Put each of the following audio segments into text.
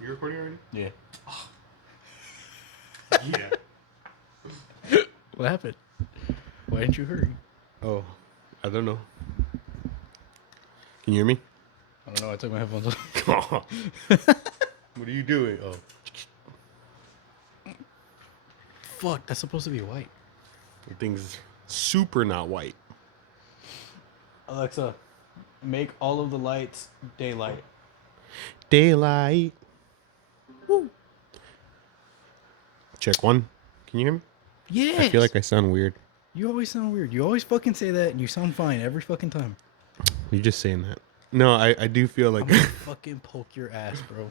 You recording already? Yeah. Yeah. What happened? Why didn't you hurry? Oh, I don't know. Can you hear me? I don't know. I took my headphones off. What are you doing? Oh, Fuck, that's supposed to be white. the thing's super not white. Alexa, make all of the lights daylight. Daylight. Woo. Check one. Can you hear me? Yes. I feel like I sound weird. You always sound weird. You always fucking say that and you sound fine every fucking time. You're just saying that. No, I do feel like. I'm gonna fucking poke your ass, bro.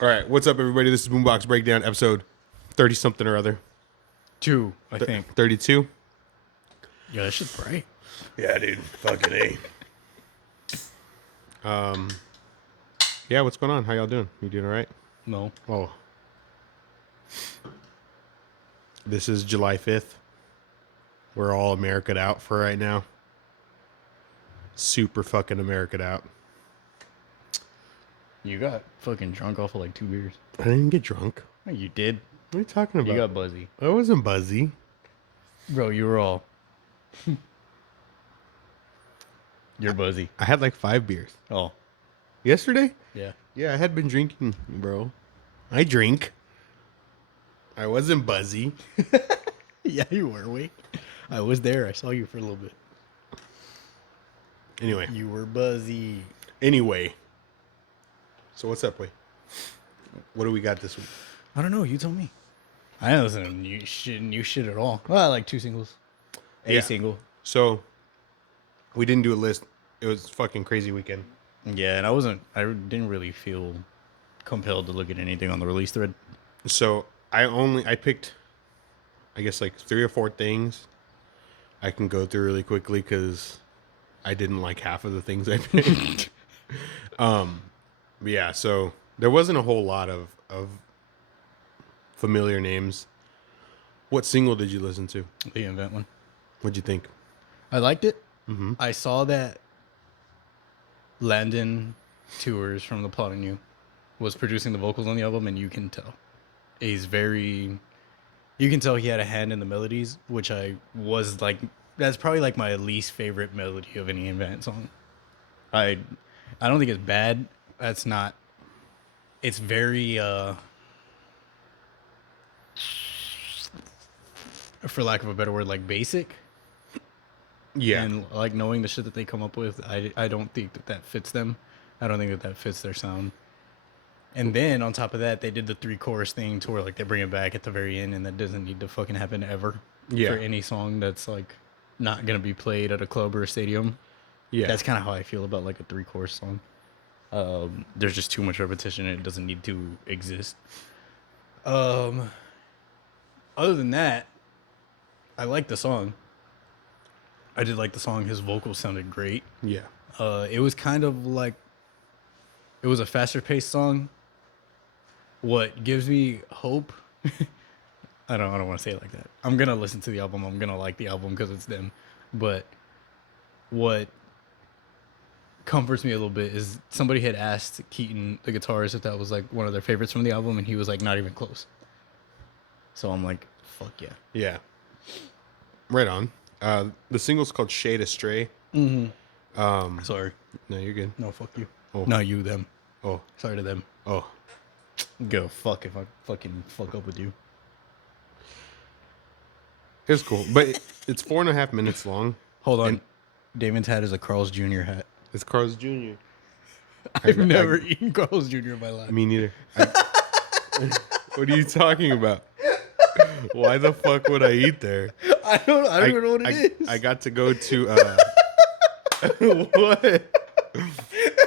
All right, what's up, everybody? This is BoomBox Breakdown, episode 30 something or other. 2, I think. 32. Yeah, that shit's bright. Yeah, dude. Fucking A. Yeah, what's going on? How y'all doing? You doing all right? No. Oh. This is July 5th. We're all America'd out for right now. Super fucking America'd out. You got fucking drunk off of like 2 beers. I didn't get drunk. Oh, you did. What are you talking about? You got buzzy. I wasn't buzzy. Bro, you were all. You're buzzy. I had like 5 beers. Oh. Yesterday? Yeah. Yeah, I had been drinking, bro. I drink. I wasn't buzzy. Yeah, you were. Wait. I was there. I saw you for a little bit. Anyway. You were buzzy. Anyway. So what's up, Wade? What do we got this week? I don't know. You tell me. I don't listen to new shit at all. Well, I like 2 singles. A single. So we didn't do a list. It was a fucking crazy weekend. Yeah, and I didn't really feel compelled to look at anything on the release thread. So I picked, I guess, like 3 or 4 things I can go through really quickly because I didn't like half of the things I picked. Yeah, so there wasn't a whole lot of familiar names. What single did you listen to? The Invent one. What'd you think? I liked it. Mm-hmm. I saw that Landon Tours from The Plotting You was producing the vocals on the album, and you can tell. You can tell he had a hand in the melodies, which I was like, that's probably like my least favorite melody of any Invent song. I don't think it's bad. That's not, it's very, for lack of a better word, like basic. Yeah. And like knowing the shit that they come up with, I don't think that fits them. I don't think that fits their sound. And then on top of that, they did the 3-chorus thing to where like they bring it back at the very end, and that doesn't need to fucking happen ever. Yeah. For any song that's like not gonna be played at a club or a stadium. Yeah. That's kind of how I feel about like a 3-chorus song. There's just too much repetition, and it doesn't need to exist. Other than that, I like the song. I did like the song. His vocals sounded great. Yeah. It was kind of like, it was a faster paced song. What gives me hope, I don't want to say it like that. I'm gonna listen to the album. I'm gonna like the album because it's them. But what comforts me a little bit is somebody had asked Keaton, the guitarist, if that was like one of their favorites from the album, and he was like, not even close. So I'm like, fuck yeah. Yeah. Right on. The single's called Shade Astray. Mm-hmm. Sorry. No, you're good. No, fuck you. Oh. No, you, them. Oh. Sorry to them. Oh. Go fuck if I fucking fuck up with you. It's cool. But it's 4.5 minutes long. Hold on. Damon's hat is a Carl's Jr. hat. It's Carl's Jr. I've never eaten Carl's Jr. in my life. Me neither. What are you talking about? Why the fuck would I eat there? I don't even know what it is. I got to go to what?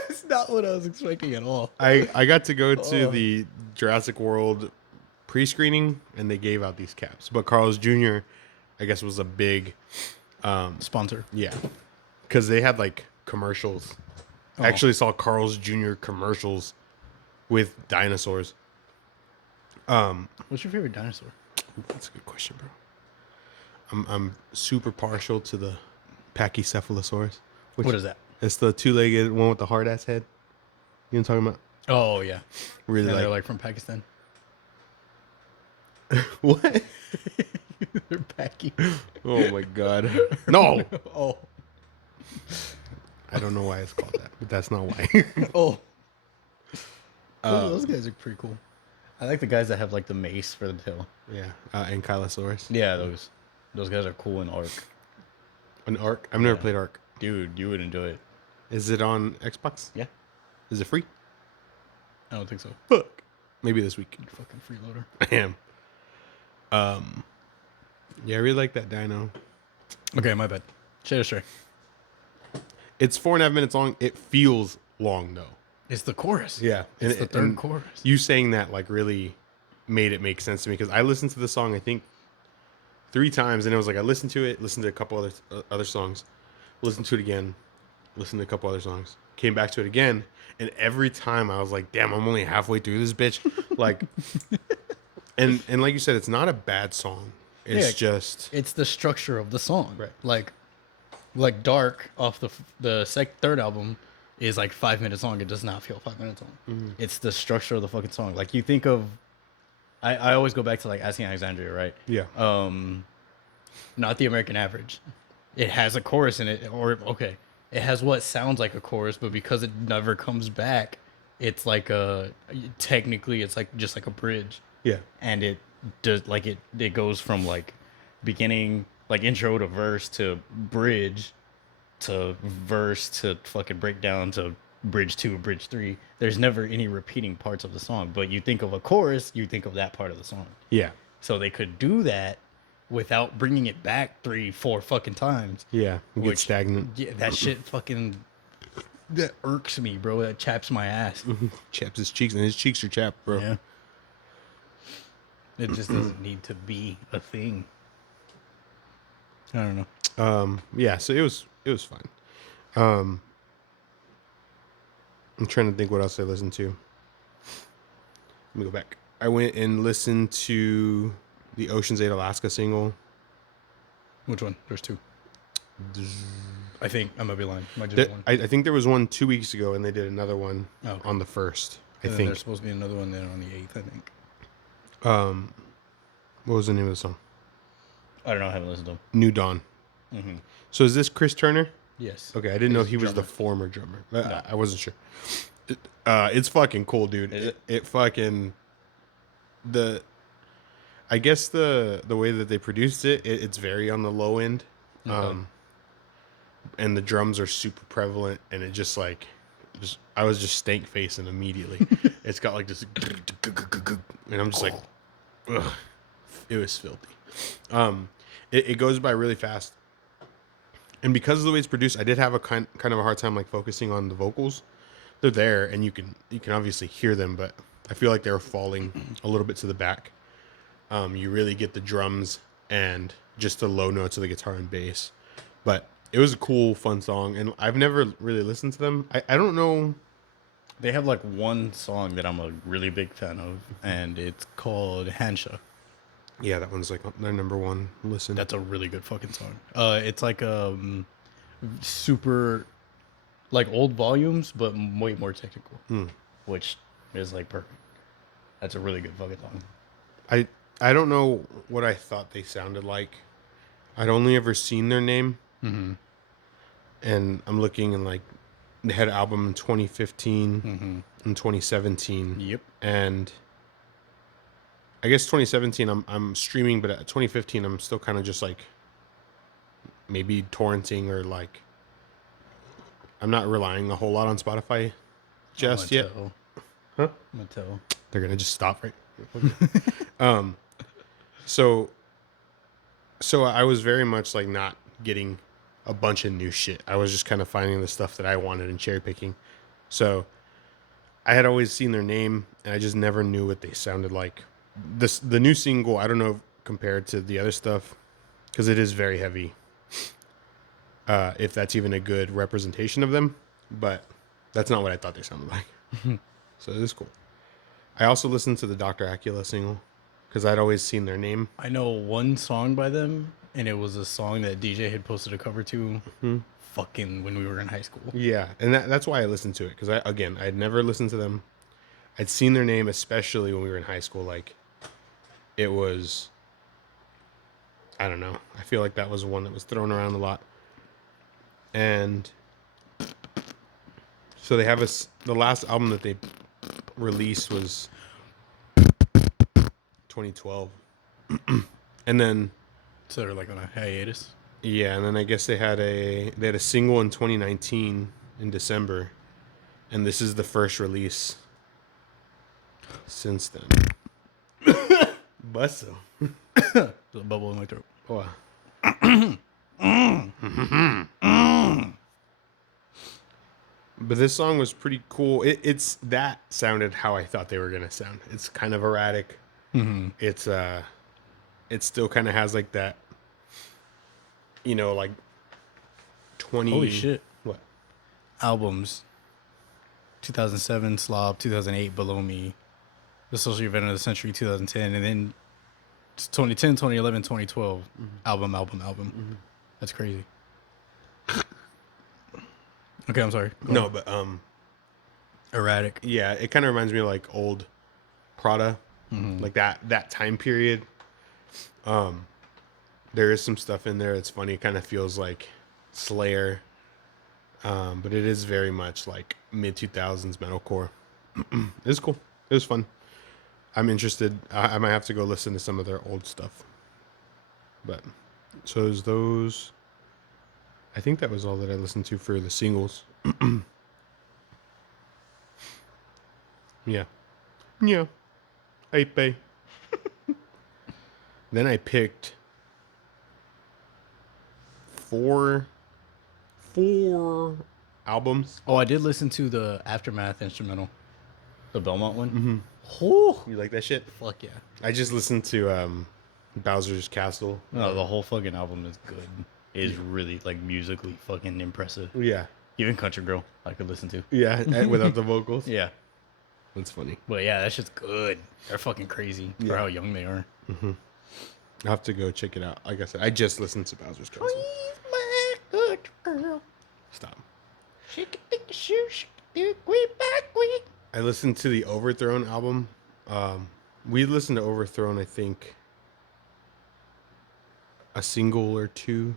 It's not what I was expecting at all. I got to go to the Jurassic World pre-screening, and they gave out these caps. But Carl's Jr., I guess, was a big Sponsor. Yeah, because they had like commercials. I actually saw Carl's Jr. commercials with dinosaurs. What's your favorite dinosaur? That's a good question, bro. I'm super partial to the Pachycephalosaurus. What is that? It's the 2-legged one with the hard ass head. You know what I'm talking about? Oh yeah, Really and they're like like from Pakistan. what? They're Paki. Oh my god. No. Oh, I don't know why it's called that, but that's not why. oh. Those guys are pretty cool. I like the guys that have like the mace for the tail. Yeah, Ankylosaurus. Yeah, those guys are cool in Ark. An Ark. I've never Yeah. played Ark. Dude, you would enjoy it. Is it on Xbox? Yeah, Is it free? I don't think so. Fuck. Maybe this week. You fucking freeloader. I am. Yeah, I really like that dino. Okay, my bad. Shade Astray. It's 4.5 minutes long. It feels long though. It's the chorus. Yeah, It's the third chorus. You saying that like really made it make sense to me because I listened to the song I think 3 times and it was like I listened to it, listened to a couple other songs, listened to it again, listened to a couple other songs, came back to it again, and every time I was like, damn, I'm only halfway through this bitch. Like, and like you said, it's not a bad song. It's just It's the structure of the song. Right. Like Dark off the third album is like 5 minutes long. It does not feel 5 minutes long. It's the structure of the fucking song. Like you think of, I always go back to like Asking Alexandria, right? yeah, Not the American Average. It has a chorus in it, or okay, it has what sounds like a chorus, but because it never comes back, it's like technically it's like just like a bridge. yeah, And it does like it goes from like beginning like intro to verse to bridge to verse to fucking breakdown to bridge 2, bridge 3. There's never any repeating parts of the song, but you think of a chorus, you think of that part of the song. yeah, So they could do that without bringing it back 3, 4 fucking times. yeah. Get Which- stagnant. Yeah, that shit fucking that irks me, bro. That chaps my ass. Chaps his cheeks, and his cheeks are chapped, bro. Yeah. It just doesn't need to be a thing. I don't know. Yeah, so it was fine. I'm trying to think what else I listened to. Let me go back. I went and listened to the Ocean's 8 Alaska single. Which one? There's 2. I think I might be lying. Might just be one. I think there was one 2 weeks ago, and they did another one Oh, okay. on the 1st. I And then think. there's supposed to be another one then on the 8th, I think. What was the name of the song? I don't know. I haven't listened to them. New Dawn. So is this Chris Turner? Yes. Okay, I didn't know He's he was the drummer. former drummer. I wasn't sure. It's fucking cool, dude. It fucking I guess the way that they produced it's very on the low end, and the drums are super prevalent, and it just like I was just stank facing immediately. It's got like this, and I'm just like, ugh, it was filthy. It goes by really fast. And because of the way it's produced, I did have a kind of a hard time like focusing on the vocals. They're there, and you can obviously hear them, but I feel like they're falling a little bit to the back. You really get the drums and just the low notes of the guitar and bass. But it was a cool, fun song, and I've never really listened to them. I don't know. They have like one song that I'm a really big fan of, and it's called Hansha. Yeah, that one's like their number one listen. That's a really good fucking song. It's like super like old volumes, but way more technical, which is like perfect. That's a really good fucking song. I don't know what I thought they sounded like. I'd only ever seen their name, and I'm looking and like they had an album in 2015 and 2017. Yep. And I guess 2017 I'm streaming, but at 2015 I'm still kind of just like maybe torrenting or like I'm not relying a whole lot on Spotify just yet. Huh? Mattel. They're gonna just stop right. So I was very much like not getting a bunch of new shit. I was just kind of finding the stuff that I wanted and cherry picking. So I had always seen their name, and I just never knew what they sounded like. The new single, I don't know compared to the other stuff, because it is very heavy. If that's even a good representation of them, but that's not what I thought they sounded like. So it is cool. I also listened to the Dr. Acula single because I'd always seen their name. I know one song by them, and it was a song that DJ had posted a cover to fucking when we were in high school. Yeah, and that's why I listened to it, because I'd never listened to them. I'd seen their name, especially when we were in high school. Like, it was, I don't know. I feel like that was one that was thrown around a lot. And so they have the last album that they released was 2012. And then, So they're like on a hiatus. yeah, and then I guess they had a single in 2019 in December, and this is the first release since then. Busso. There's a bubble in my throat. Oh. But this song was pretty cool. It's that sounded how I thought they were gonna sound. It's kind of erratic. Mm-hmm. It still kind of has like that, like 20. Holy shit. What? Albums. 2007, Slob. 2008, Below Me. The Social Event of the Century, 2010. And then 2010, 2011, 2012. Mm-hmm. Album. Mm-hmm. That's crazy. Okay, I'm sorry. No, but erratic. yeah, it kind of reminds me of like old Prada, like that time period. There is some stuff in there that's funny. It kind of feels like Slayer, but it is very much like mid 2000s metalcore. It's cool. It was fun. I'm interested. I might have to go listen to some of their old stuff. But so is those. I think that was all that I listened to for the singles. Yeah. Yeah. I pay. Then I picked four albums. Oh, I did listen to the Aftermath instrumental. The Belmont one. Mm-hmm. Oh, You like that shit? fuck yeah. I just listened to Bowser's Castle. No, the whole fucking album is good. It is really like musically fucking impressive. Yeah. Even Country Girl, I could listen to. Yeah, and without the vocals. Yeah. That's funny. But yeah, that shit's good. They're fucking crazy for how young they are. Mm-hmm. I'll have to go check it out. Like I said, I just listened to Bowser's Castle. My good girl. Stop. She can take a shoe, she can do it quick back quick. I listened to the Overthrown album. We listened to Overthrown, I think, a single or two.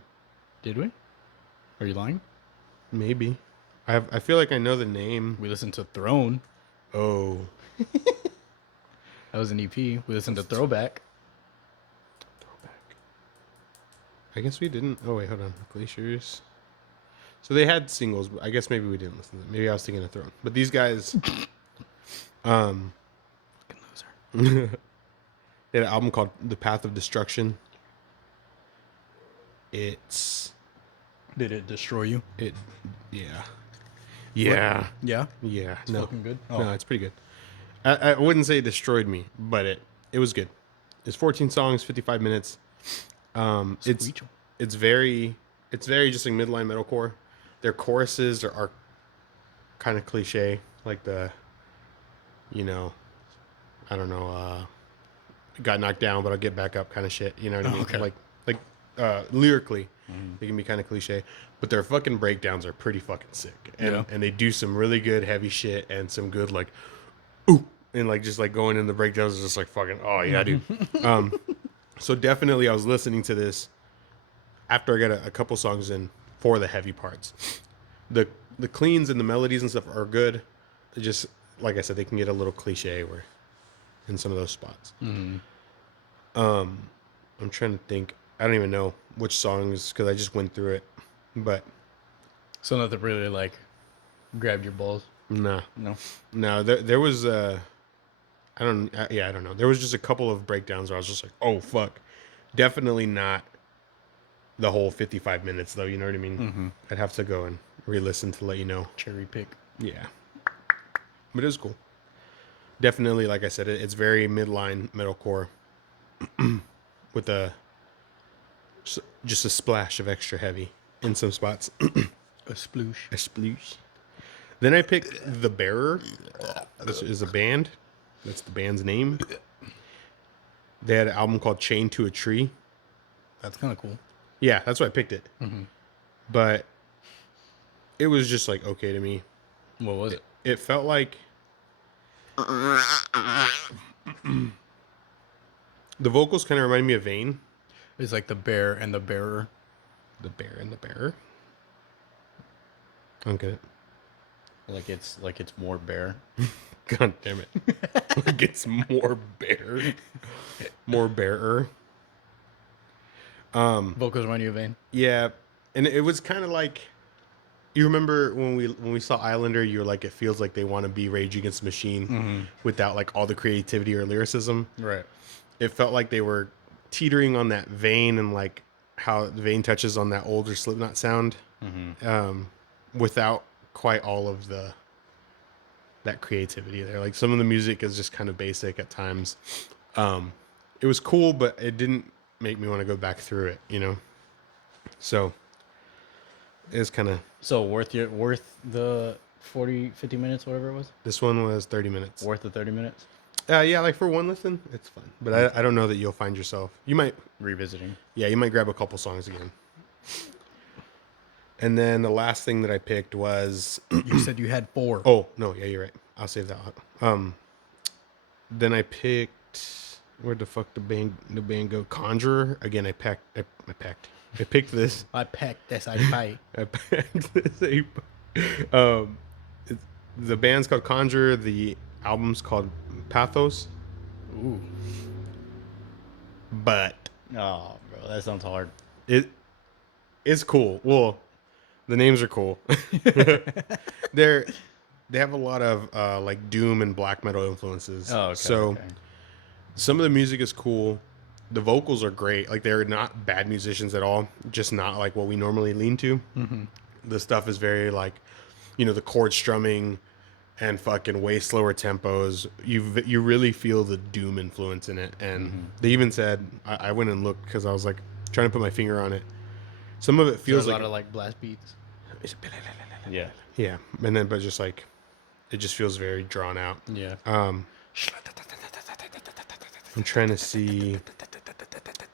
Did we? Are you lying? Maybe. I feel like I know the name. We listened to Throne. Oh. That was an EP. We listened to Throwback. I guess we didn't. Oh, wait, hold on. Glaciers. So they had singles, but I guess maybe we didn't listen to them. Maybe I was thinking of Throne. But these guys, Fucking loser. they had an album called The Path of Destruction. It's... Did it destroy you? Yeah. Yeah. Yeah. Yeah. It's fucking good. Oh. No, it's pretty good. I wouldn't say it destroyed me, but it was good. It's 14 songs, 55 minutes. It's very just like midline metalcore. Their choruses are kind of cliche, like the, I don't know, got knocked down, but I'll get back up kind of shit. You know what I mean? Okay. Like lyrically, they can be kind of cliche, but their fucking breakdowns are pretty fucking sick. And they do some really good heavy shit and some good like, ooh, and like just like going in the breakdowns is just like fucking, oh yeah, dude. So definitely I was listening to this after I got a couple songs in for the heavy parts. The cleans and the melodies and stuff are good. It just, like I said, they can get a little cliche where in some of those spots. I'm trying to think. I don't even know which songs because I just went through it. But So nothing really like grabbed your balls. nah. No. There was I don't know. There was just a couple of breakdowns where I was just like, oh fuck. Definitely not the whole 55 minutes though, you know what I mean? I'd have to go and re-listen to let you know. Cherry pick. Yeah. But it was cool. Definitely, like I said, it's very midline metalcore with just a splash of extra heavy in some spots. A sploosh. A sploosh. Then I picked The Bearer. This is a band. That's the band's name. They had an album called Chained to a Tree. That's kind of cool. Yeah, that's why I picked it. But it was just like okay to me. What was it? It felt like the vocals kind of remind me of Vane. It's like the bear and the bearer. The bear and the bearer. I don't get it. Like it's more bear. God damn it. Like it's more bear. More bearer. Vocals remind you of Vane. Yeah. And it was kind of like you remember when we saw Islander, you were like, it feels like they want to be Rage Against the Machine without like all the creativity or lyricism. Right. It felt like they were teetering on that vein and like how Vane touches on that older Slipknot sound, without quite all of that creativity there. Like some of the music is just kind of basic at times. It was cool, but it didn't make me want to go back through it, you know? So it's kind of, So worth the 40, 50 minutes, whatever it was? this one was 30 minutes. Worth the 30 minutes? Yeah, like for one listen, it's fun. But I don't know that you'll find yourself. You might, Revisiting. yeah, you might grab a couple songs again. And then the last thing that I picked was, You said you had 4. oh, no, yeah, you're right. I'll save that out. Then I picked, where'd the fuck the band go? Conjurer. Again, I picked this. I packed this, I pay. I picked this. The band's called Conjurer. The album's called Pathos. Ooh. But Oh, bro, that sounds hard. it's cool. Well, the names are cool. They have a lot of like doom and black metal influences. Oh, okay. So okay. some of the music is cool. The vocals are great. Like they're not bad musicians at all. Just not like what we normally lean to. The stuff is very like, you know, the chord strumming and fucking way slower tempos. You really feel the doom influence in it. And they even said, I went and looked because I was like trying to put my finger on it. Some of it feels a like lot of like blast beats. Yeah. yeah, and then but just like it just feels very drawn out. Yeah. I'm trying to see.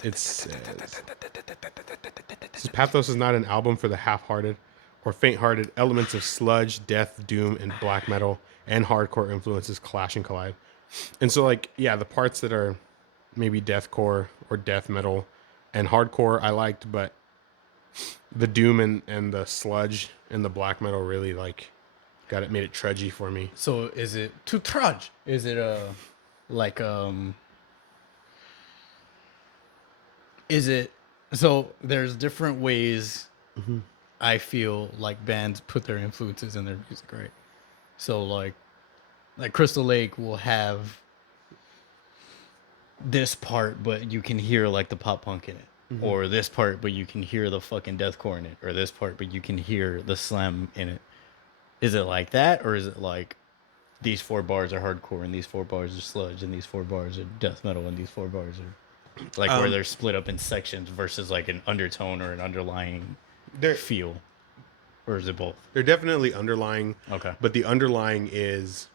It says Pathos is not an album for the half-hearted or faint-hearted. Elements of sludge, death, doom, and black metal and hardcore influences clash and collide. And so, like, yeah, the parts that are maybe deathcore or death metal and hardcore I liked, but the doom and the sludge and the black metal really like made it trudgy for me. So is it to trudge? Is it like is it so there's different ways I feel like bands put their influences in their music, right? So like Crystal Lake will have this part, but you can hear like the pop punk in it. Or this part, but you can hear the fucking deathcore in it. Or this part, but you can hear the slam in it. Is it like that? Or is it like these 4 bars are hardcore and these 4 bars are sludge and these 4 bars are death metal and these 4 bars are like where they're split up in sections versus like an undertone or an underlying feel? Or is it both? They're definitely underlying. Okay. But the underlying is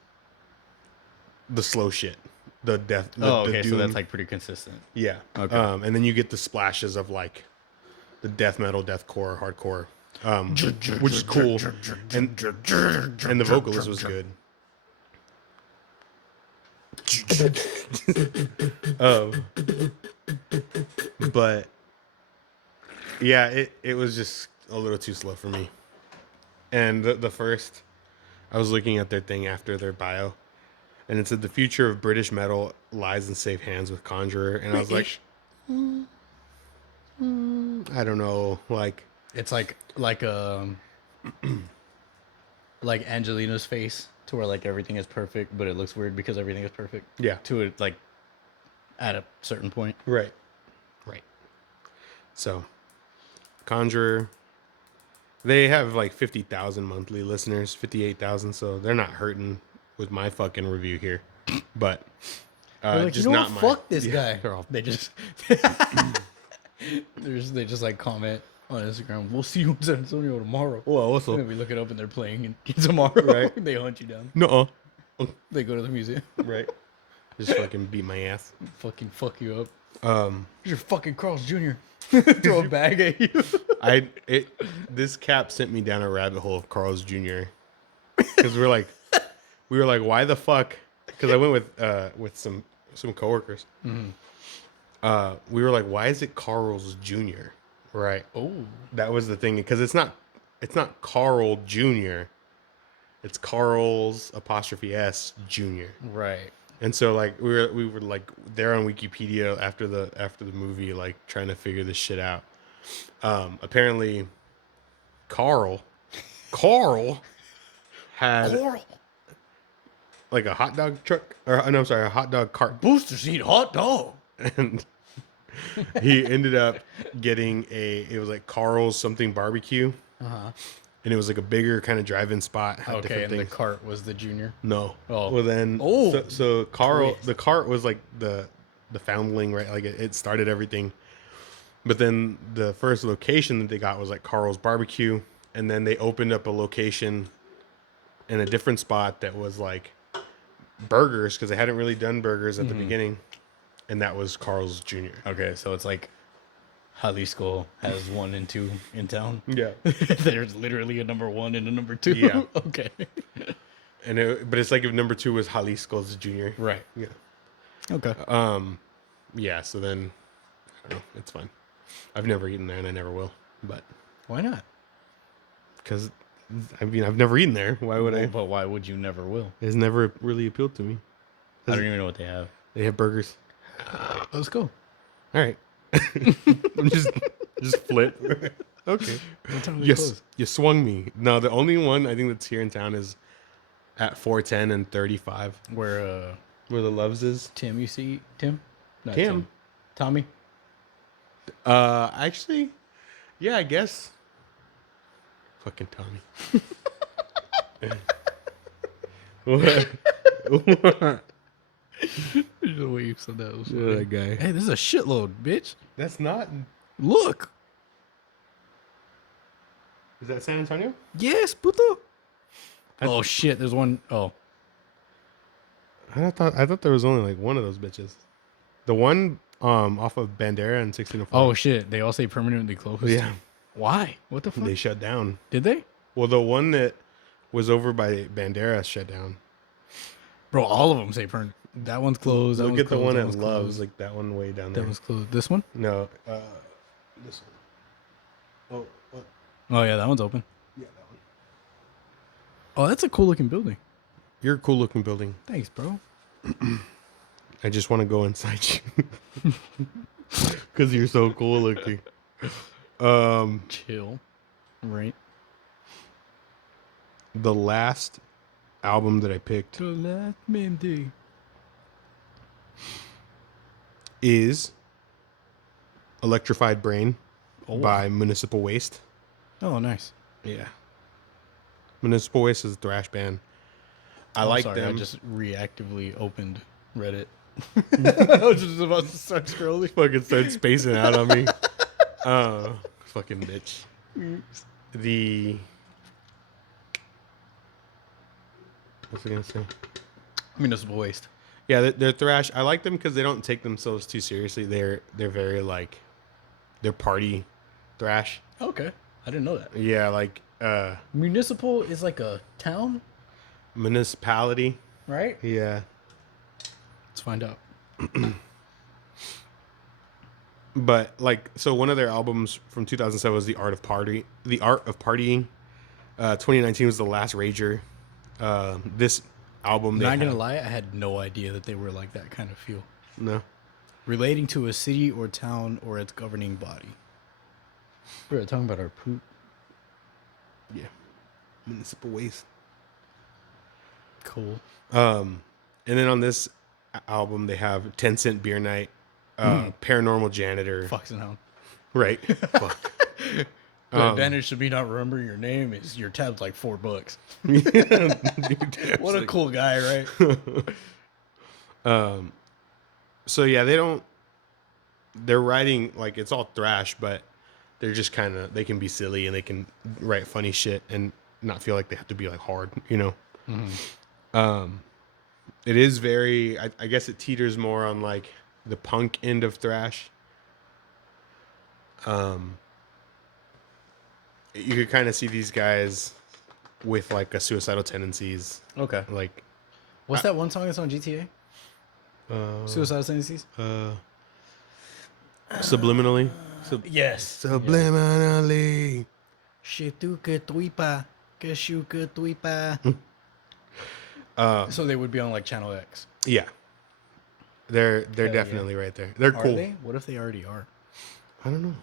the slow shit. The death. Okay, the so that's like pretty consistent. Yeah. Okay. And then you get the splashes of like the death metal, deathcore, hardcore, which is cool. And the vocalist was good. But yeah, it was just a little too slow for me. And the first, I was looking at their thing after their bio. And it said the future of British metal lies in safe hands with Conjurer. And I was like, I don't know. Like, It's like like Angelina's face, to where like everything is perfect, but it looks weird because everything is perfect. yeah. To it, like at a certain point. Right. So, Conjurer, they have like 50,000 monthly listeners, 58,000. So they're not hurting with my fucking review here. But, Like, just you know not what? my. Fuck this guy. They're all They just they just like comment on Instagram. We'll see you in San Antonio tomorrow. Well, And also, then we look it up and they're playing and tomorrow. Right. They hunt you down. no. They go to the museum. Right. Just fucking beat my ass. Fucking fuck you up. Um, You're fucking Carl's Jr. Throw a bag at you. this cap sent me down a rabbit hole of Carl's Jr. Because we were like, why the fuck? Because I went with some coworkers. We were like, why is it Carl's Jr.? Right. Oh. That was the thing, because it's not Carl Jr. It's Carl's apostrophe S Jr. Right. And so like we were like there on Wikipedia after the movie, like trying to figure this shit out. Apparently Carl had like a hot dog truck, or no, I'm sorry, a hot dog cart. Boosters eat hot dog. And he ended up getting it was like Carl's something barbecue. Uh-huh. And it was like a bigger kind of drive-in spot. Had Okay, different and things. the cart was the junior. No. Oh. Well then. Oh. So Carl, Twist. the cart was like the foundling, right? Like it started everything. But then the first location that they got was like Carl's Barbecue, and then they opened up a location in a different spot that was like burgers, because they hadn't really done burgers at the beginning, and that was Carl's Jr. Okay, so it's like Jalisco has 1 and 2 in town. Yeah. There's literally a number 1 and a number 2. Yeah. Okay. But it's like if number 2 was Jalisco's Jr. Right. Yeah. Okay. Yeah. So then, I don't know. It's fine. I've never eaten there, and I never will. But Why not? because I mean, I've never eaten there. Why would I? But why would you never will? It's never really appealed to me. I don't even know what they have. They have burgers. Let's go. All right. I'm just flip. Okay. What time Yes, you swung me. No, the only one I think that's here in town is at 410 and 35, Where where the Loves is. Tim used to eat? Tim? Not Tim. Tommy? Actually, yeah, I guess. Fucking Tommy. What? What? The way you said that was That guy. Hey, this is a shitload, bitch. That's not. Look. Is that San Antonio? Yes, puto. Oh shit, there's one. Oh. I thought there was only like one of those bitches. The one off of Bandera and 1605. Oh shit, they all say permanently closed. Yeah. Why? What the fuck? They shut down. Did they? Well, the one that was over by Bandera shut down. Bro, all of them say permanent. That one's closed. That Look one's at the closed, one that that one's Loves, closed. like that one way down That there. one's closed. This one? No, this one. Oh, what? Oh yeah, that one's open. Yeah, that one. Oh, that's a cool looking building. You're a cool looking building. Thanks, bro. I just want to go inside you because you're so cool looking. Chill. Right. The last album that I picked The last Mindy. is Electrified Brain Oh. by Municipal Waste. Oh, nice. Yeah. Municipal Waste is a thrash band. I like sorry, them. I just reactively opened Reddit. I was just about to start scrolling. Fucking start spacing out on me. Fucking bitch. What's I gonna say? Municipal waste. Yeah, they're thrash. I like them because they don't take themselves too seriously. They're very like, they're party thrash. Okay. I didn't know that. Yeah, like Municipal is like a town, municipality. right? Yeah. Let's find out. But like, so one of their albums from 2007 was The Art of Partying. 2019 was The Last Rager. This album, Not gonna lie, I had no idea that they were like that kind of feel. No. Relating to a city or town or its governing body. We're talking about our poop. Yeah. Municipal Waste. Cool. And then on this album, they have 10 Cent Beer Night, Paranormal Janitor. Fucks and hound. Right. Fuck. The advantage to me not remembering your name is your tab's like $4. What a cool guy, right? So yeah, they're writing like it's all thrash, but they're just kind of, they can be silly and they can write funny shit and not feel like they have to be like hard, you know? It is very. I guess it teeters more on like the punk end of thrash. You could kind of see these guys with like a suicidal tendencies. Okay. Like, What's that one song that's on GTA? uh, Suicide Tendencies? subliminally. Yes. Subliminally. Si tu que tuipa, que shu que tuipa. So they would be on like Channel X. Yeah, they're Hell yeah. definitely right there. They're Are cool. they? What if they already are? I don't know.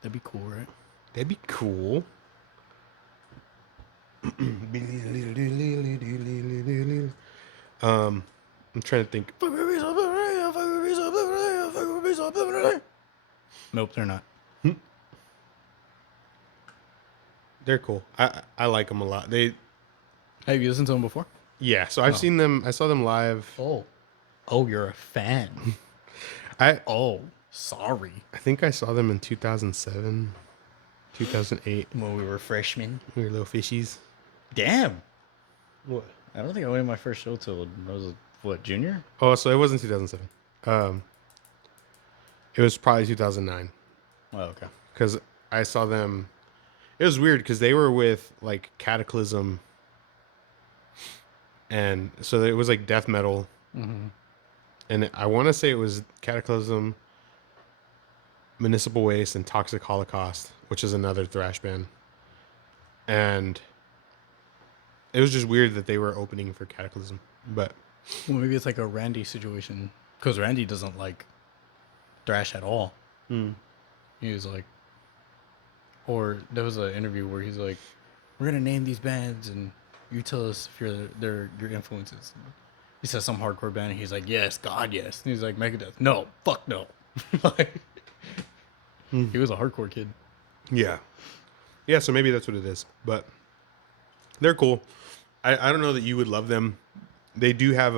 That'd be cool, right? That'd be cool. I'm trying to think. Nope, they're not. They're cool. I like them a lot. They Have you listened to them before? yeah. So I've seen them. I saw them live. Oh. Oh, you're a fan. I Oh, sorry. I think I saw them in 2007, 2008. When we were freshmen. We were little fishies. Damn. What? I don't think I went to my first show till I was, what, junior? Oh, so it wasn't 2007. It was probably 2009 Oh, okay. because I saw them. It was weird because they were with like Cataclysm, and so it was like death metal, and I want to say it was Cataclysm, Municipal Waste, and Toxic Holocaust, which is another thrash band, and it was just weird that they were opening for Cataclysm, but Well, maybe it's like a Randy situation. Because Randy doesn't like thrash at all. He was like, or there was an interview where he's like, we're going to name these bands and you tell us if they're your influences. He says some hardcore band and he's like, yes, God, yes. And he's like, Megadeth. No, fuck no. Like, he was a hardcore kid. yeah, so maybe that's what it is, but they're cool. I don't know that you would love them. They do have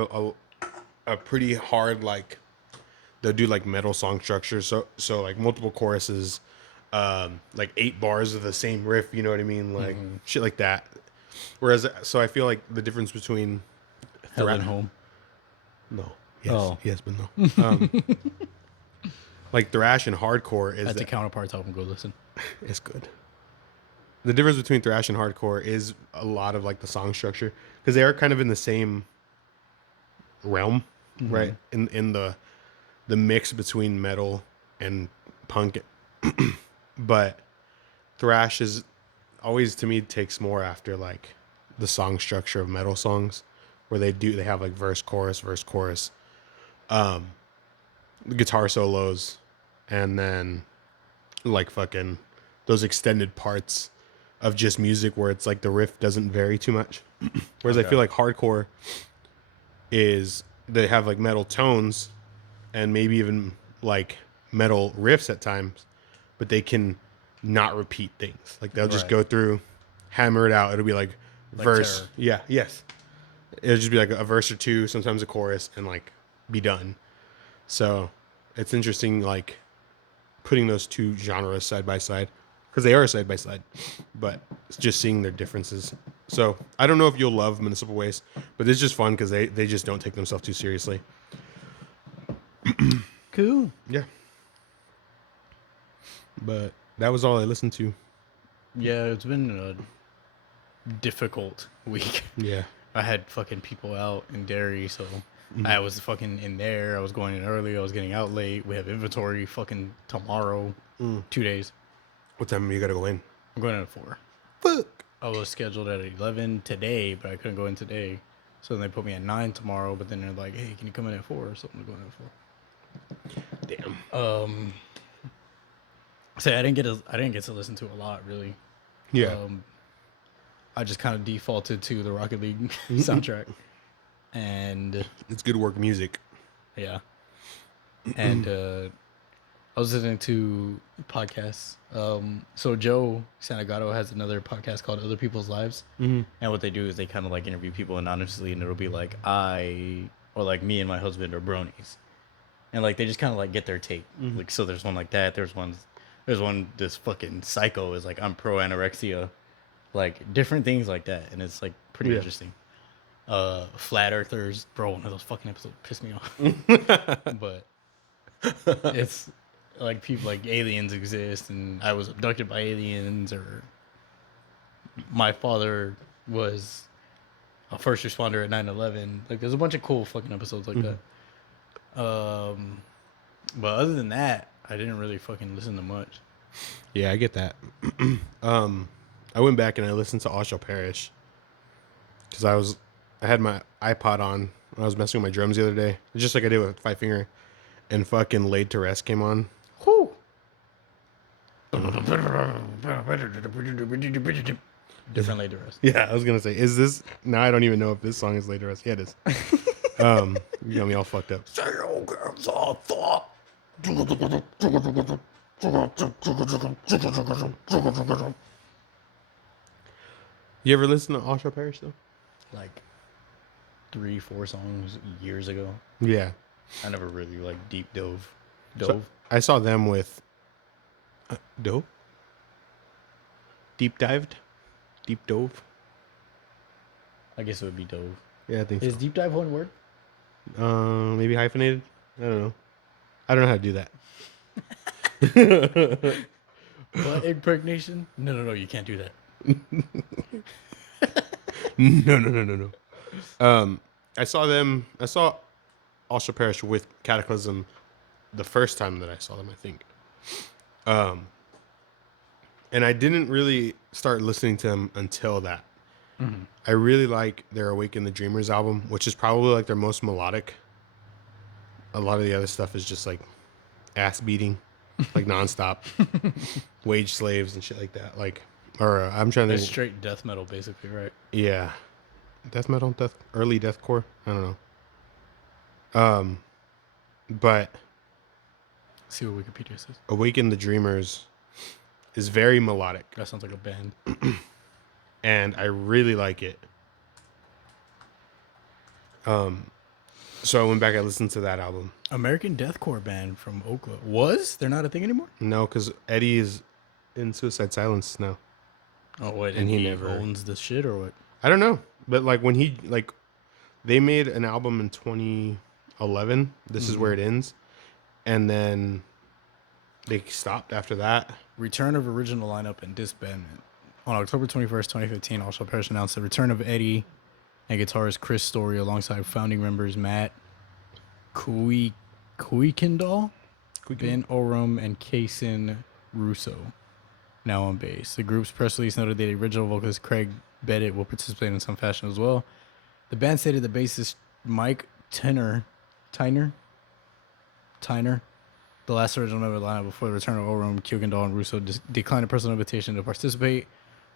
a pretty hard, like, they'll do like metal song structure, so like multiple choruses, like 8 bars of the same riff, you know what I mean, like shit like that. Whereas, so I feel like the difference between Hell and Home. no, yes, Oh. yes, but no, like thrash and hardcore is At the Counterparts album, go listen. it's good. The difference between thrash and hardcore is a lot of like the song structure because they are kind of in the same realm, right? In the mix between metal and punk, but thrash is always to me takes more after like the song structure of metal songs, where they have like verse chorus, the guitar solos, and then like fucking those extended parts of just music where it's like the riff doesn't vary too much. Whereas I feel like hardcore is they have like metal tones and maybe even like metal riffs at times, but they can not repeat things. Like they'll just Right. go through, hammer it out. It'll be like verse. Terror. Yeah, yes. It'll just be like a verse or two, sometimes a chorus, and like be done. So it's interesting, like putting those two genres side by side because they are side by side, but it's just seeing their differences. So I don't know if you'll love Municipal Waste, but it's just fun because they just don't take themselves too seriously. Cool. Yeah. But that was all I listened to. Yeah, it's been a difficult week. Yeah. I had fucking people out in Derry, so I was fucking in there. I was going in early. I was getting out late. We have inventory fucking tomorrow. 2 days. What time you gotta go in? I'm going in at 4. Fuck. I was scheduled at 11 today, but I couldn't go in today. So then they put me at 9 tomorrow, but then they're like, hey, can you come in at 4 or something to go in at 4? Damn. So I didn't get to listen to a lot really. Yeah. I just kind of defaulted to the Rocket League soundtrack, and It's good work music. yeah, and I was listening to podcasts. So Joe Santagato has another podcast called Other People's Lives, and what they do is they kind of like interview people anonymously, and it'll be like or like me and my husband are bronies, and like they just kind of like get their take. Like so, there's one like that. There's one. This fucking psycho is like I'm pro anorexia, like different things like that, and it's like pretty interesting. Flat Earthers, bro. One of those fucking episodes pissed me off. But it's like people like aliens exist, and I was abducted by aliens, or my father was a first responder at 9/11. Like, there's a bunch of cool fucking episodes like that. But other than that, I didn't really fucking listen to much. Yeah, I get that. I went back and I listened to Osho Parish because I had my iPod on when I was messing with my drums the other day, just like I did with Five Finger, and fucking Laid to Rest came on. Whew. Different Laid to Rest. Yeah, I was gonna say, is this now? I don't even know if this song is Laid to Rest. Yeah, it is. You got me all fucked up. You ever listen to Osho Parish though? Like 3-4 songs years ago. Yeah. I never really like deep dove. So I saw them with Dove? Deep dived? Deep dove? I guess it would be dove. Yeah, I think Is deep dive one word? so. Maybe hyphenated? I don't know. I don't know how to do that. Butt impregnation? No, you can't do that. No. I saw Osho Parish with Cataclysm the first time that I saw them, I think. And I didn't really start listening to them until that. Mm-hmm. I really like their Awaken the Dreamers album, which is probably like their most melodic. A lot of the other stuff is just like ass beating, like nonstop, wage slaves and shit like that. Like, or I'm trying to think straight death metal, basically, right? Yeah, death metal, early deathcore. I don't know. But let's see what Wikipedia says. Awaken the Dreamers is very melodic. That sounds like a band. And I really like it. So I went back and listened to that album. American deathcore band from Oakland. They're not a thing anymore? No, because Eddie is in Suicide Silence now. Oh, what? And he never owns the shit, or what? I don't know. But like when they made an album in 2011. This is where it ends. And then they stopped after that. Return of original lineup and disbandment. On October 21st, 2015, Osho Parish announced the return of Eddie and guitarist Chris Story alongside founding members Matt Kuykendall, Ben Oram, and Kaysen Russo, now on bass. The group's press release noted that the original vocalist Craig Bennett will participate in some fashion as well. The band stated the bassist Mike Tyner, the last original member of the lineup before the return of Oram, Kuykendall, and Russo, declined a personal invitation to participate.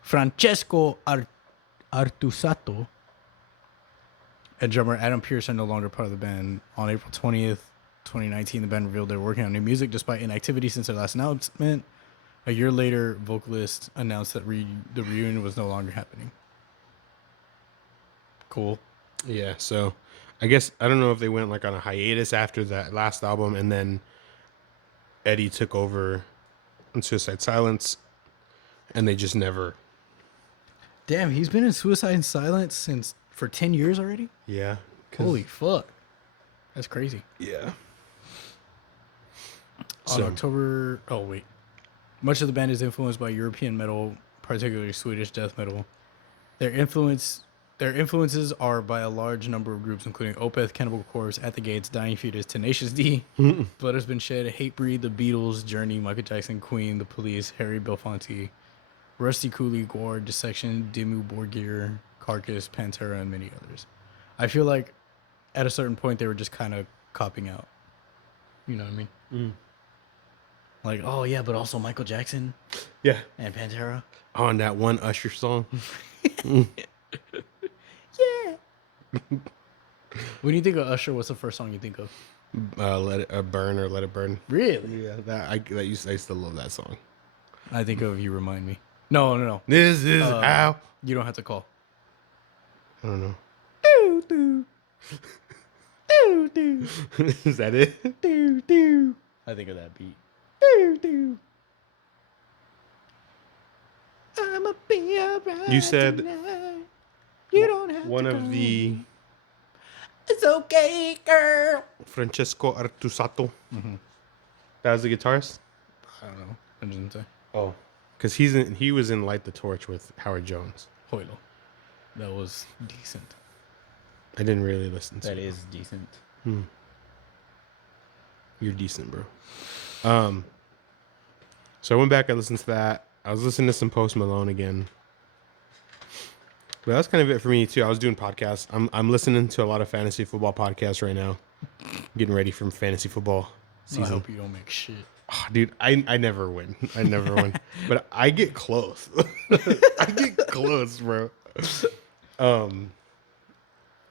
Francesco Artusato and drummer Adam Pierce are no longer part of the band. On April 20th, 2019, the band revealed they were working on new music despite inactivity since their last announcement. A year later, vocalist announced that the reunion was no longer happening. Cool. Yeah, so I guess I don't know if they went like on a hiatus after that last album, and then Eddie took over on Suicide Silence, and they just never. Damn, he's been in Suicide Silence for 10 years already? Yeah. Holy fuck. That's crazy. Yeah. On October... Oh, wait. Much of the band is influenced by European metal, particularly Swedish death metal. Their influences are by a large number of groups, including Opeth, Cannibal Corpse, At the Gates, Dying Fetus, Tenacious D, Blood Has Been Shed, Hatebreed, The Beatles, Journey, Michael Jackson, Queen, The Police, Harry Belafonte, Rusty Cooley, Gore, Dissection, Dimmu Borgir, Carcass, Pantera, and many others. I feel like at a certain point they were just kind of copping out. You know what I mean? Mm. Like, oh yeah, but also Michael Jackson. Yeah. And Pantera. On that one Usher song. Yeah. When you think of Usher, what's the first song you think of? Let It Burn or Let It Burn. Really? Yeah, I used to love that song. I think of You Remind Me. No. This is how. You don't have to call. I don't know. Do do. Do do. Is that it? Do do. I think of that beat. Do do. I'ma be alright. You said tonight. You don't have one to of call the me. It's okay, girl. Francesco Artusato. Mm-hmm. That was the guitarist. I don't know. I didn't say. Oh, because he was in Light the Torch with Howard Jones. Hoilo. That was decent. I didn't really listen to That it. is decent. You're decent, bro. So I went back. I listened to that. I was listening to some Post Malone again. But that's kind of it for me too. I was doing podcasts. I'm listening to a lot of fantasy football podcasts right now. Getting ready for fantasy football I season. hope you don't make shit. Oh, dude, I never win. I never win. But I get close. I get close, bro.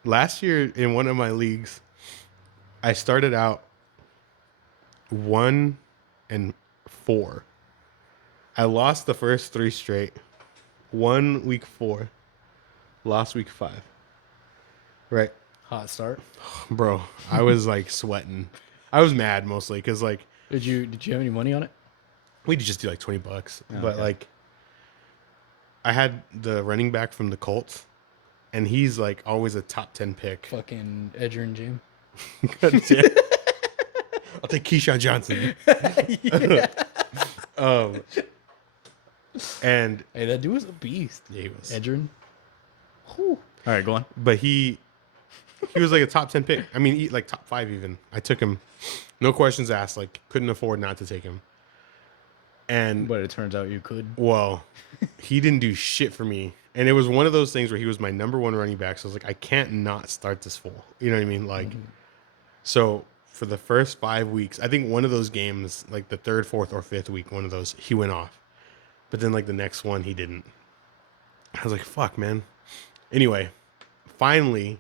Last year in one of my leagues, I started out 1-4. I lost the first 3 straight. Won week 4. Lost week 5. Right. Hot start. Bro, I was like sweating. I was mad mostly because like Did you have any money on it? we could just do like $20. Oh, But okay. like I had the running back from the Colts and he's like always a top 10 pick. Fucking Edger and Jim. I'll take Keyshawn Johnson. And Hey, that dude was a beast. yeah, he was. Edgerin. All right, go on. But he was like a top 10 pick. I mean, like top 5 even. I took him, no questions asked. Like couldn't afford not to take him. And But it turns out you could. well, he didn't do shit for me. And it was one of those things where he was my number 1 running back. So I was like, I can't not start this fool. You know what I mean? Like, so for the first 5 weeks, I think one of those games, like the 3rd, 4th, or 5th week, one of those, he went off. But then like the next one, he didn't. I was like, fuck, man. Anyway, finally,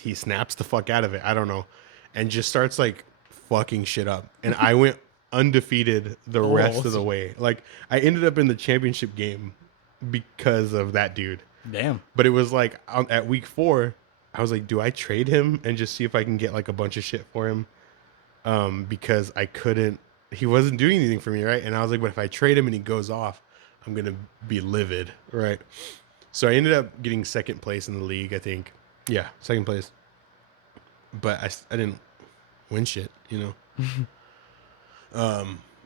he snaps the fuck out of it. I don't know. And just starts like fucking shit up. And I went undefeated the rest of the way. Like I ended up in the championship game because of that dude. Damn. But it was like at week 4, I was like, do I trade him and just see if I can get like a bunch of shit for him? Because I couldn't, he wasn't doing anything for me, right? And I was like, but if I trade him and he goes off, I'm going to be livid, right? So I ended up getting 2nd place in the league, I think. Yeah, 2nd place. But I didn't win shit, you know?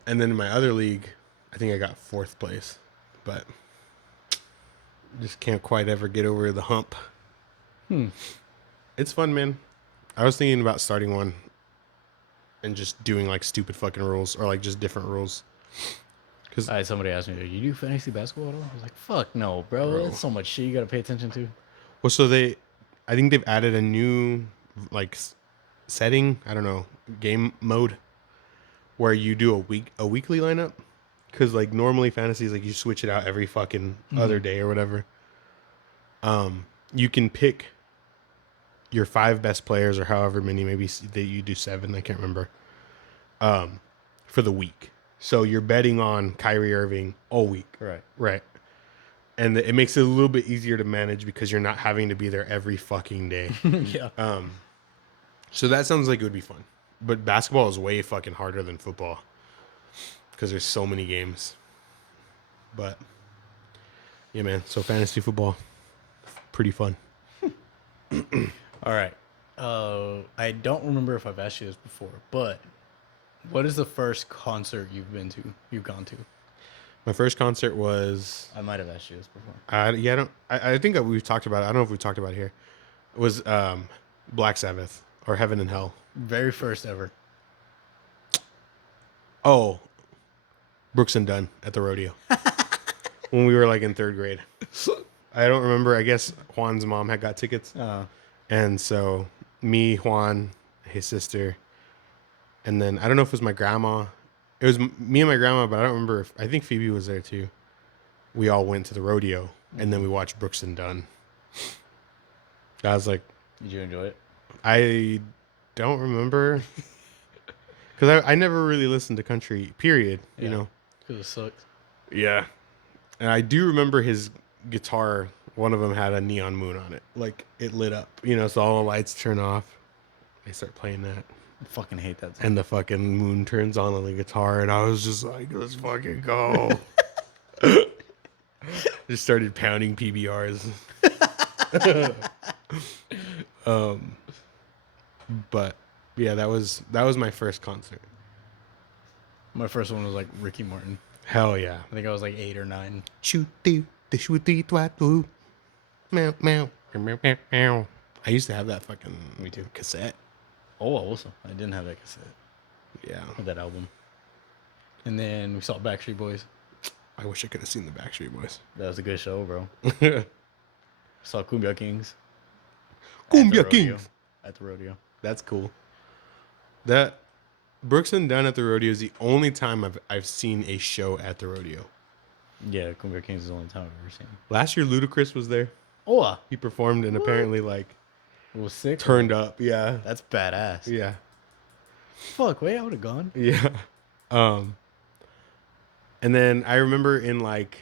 And then in my other league, I think I got 4th place. But just can't quite ever get over the hump. It's fun, man. I was thinking about starting one and just doing like stupid fucking rules or like just different rules. Because Somebody asked me, you do fantasy basketball at all? I was like, fuck no, bro. That's so much shit you got to pay attention to. well, I think they've added a new like setting. I don't know, game mode where you do a weekly lineup. Because like normally fantasy is like you switch it out every fucking other day or whatever. You can pick your 5 best players or however many, maybe that you do 7. I can't remember. For the week. So you're betting on Kyrie Irving all week. Right. And it makes it a little bit easier to manage because you're not having to be there every fucking day. Yeah. So that sounds like it would be fun. But basketball is way fucking harder than football because there's so many games. But yeah, man. So fantasy football, pretty fun. All right. I don't remember if I've asked you this before, but what is the first concert you've gone to? My first concert was I might have asked you this before. I think that we've talked about it. I don't know if we've talked about it here. It was Black Sabbath or Heaven and Hell. Very first ever. Oh, Brooks and Dunn at the rodeo when we were like in 3rd grade. I don't remember. I guess Juan's mom had got tickets. And so me, Juan, his sister, and then I don't know if it was my grandma. It was me and my grandma, but I don't remember. I think Phoebe was there too. We all went to the rodeo, and then we watched Brooks and Dunn. I was like, Did you enjoy it? I don't remember. Because I never really listened to country, period, you know. Because it sucked. Yeah. And I do remember his guitar, one of them had a neon moon on it. Like, it lit up, you know, so all the lights turn off. They start playing that. I fucking hate that song. And the fucking moon turns on the guitar, and I was just like, let's fucking go. Just started pounding PBRs. But yeah, that was my first concert. My first one was like Ricky Martin. Hell yeah. I think I was like 8 or 9. Meow, meow, meow, meow, meow. I used to have that fucking Me too. cassette. Oh, also, I didn't have that cassette Yeah. or that album. And then we saw Backstreet Boys. I wish I could have seen the Backstreet Boys. That was a good show, bro. Saw Cumbia Kings. Cumbia Kings. At the rodeo. That's cool. That Brooks and Dunn at the rodeo is the only time I've seen a show at the rodeo. Yeah, Cumbia Kings is the only time I've ever seen. Last year, Ludacris was there. Oh, He performed and apparently like it was sick. turned up. Yeah. That's badass. Yeah. Fuck, wait, I would have gone. Yeah. And then I remember in like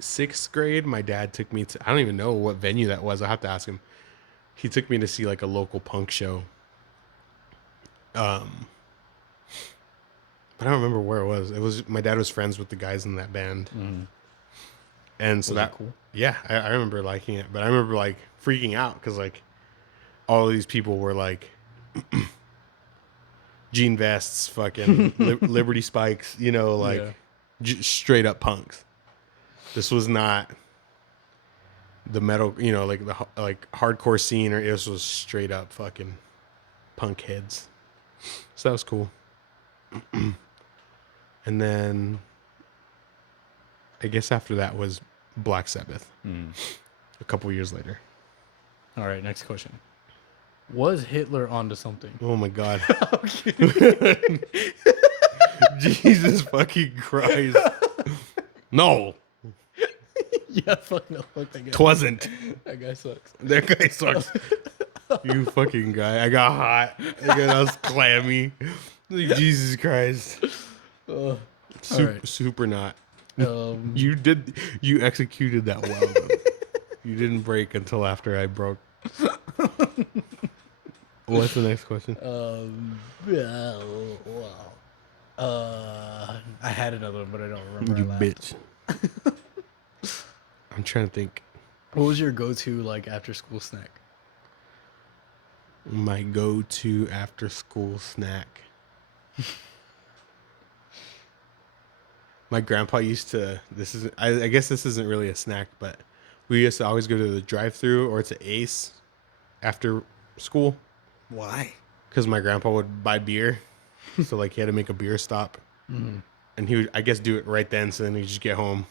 6th grade, my dad took me to, I don't even know what venue that was. I'll have to ask him. He took me to see like a local punk show. But I don't remember where it was. It was, my dad was friends with the guys in that band. Mm-hmm. And so Was that, it cool? yeah, I remember liking it, but I remember like freaking out because like all of these people were like jean vests, fucking Liberty spikes, you know, like straight up punks. This was not the metal, you know, like the like hardcore scene, or this was straight up fucking punk heads. So that was cool. And then I guess after that was Black Sabbath. A couple years later. All right, next question. Was Hitler onto something? Oh my god. Jesus fucking Christ. No. Yeah, fuck no. Fuck that guy. Twasn't. That guy sucks. That guy sucks. You fucking guy. I got hot. I was clammy. Like, Jesus Christ. Alright. Super not. You executed that well, though. You didn't break until after I broke. What's the next question? I had another one, but I don't remember. You bitch. I'm trying to think. What was your go-to like after school snack? My go-to after school snack. My grandpa used to, I guess this isn't really a snack, but we used to always go to the drive-thru or to Ace after school. Why? Because my grandpa would buy beer. So like he had to make a beer stop. Mm-hmm. And he would, I guess, do it right then. So then he'd just get home.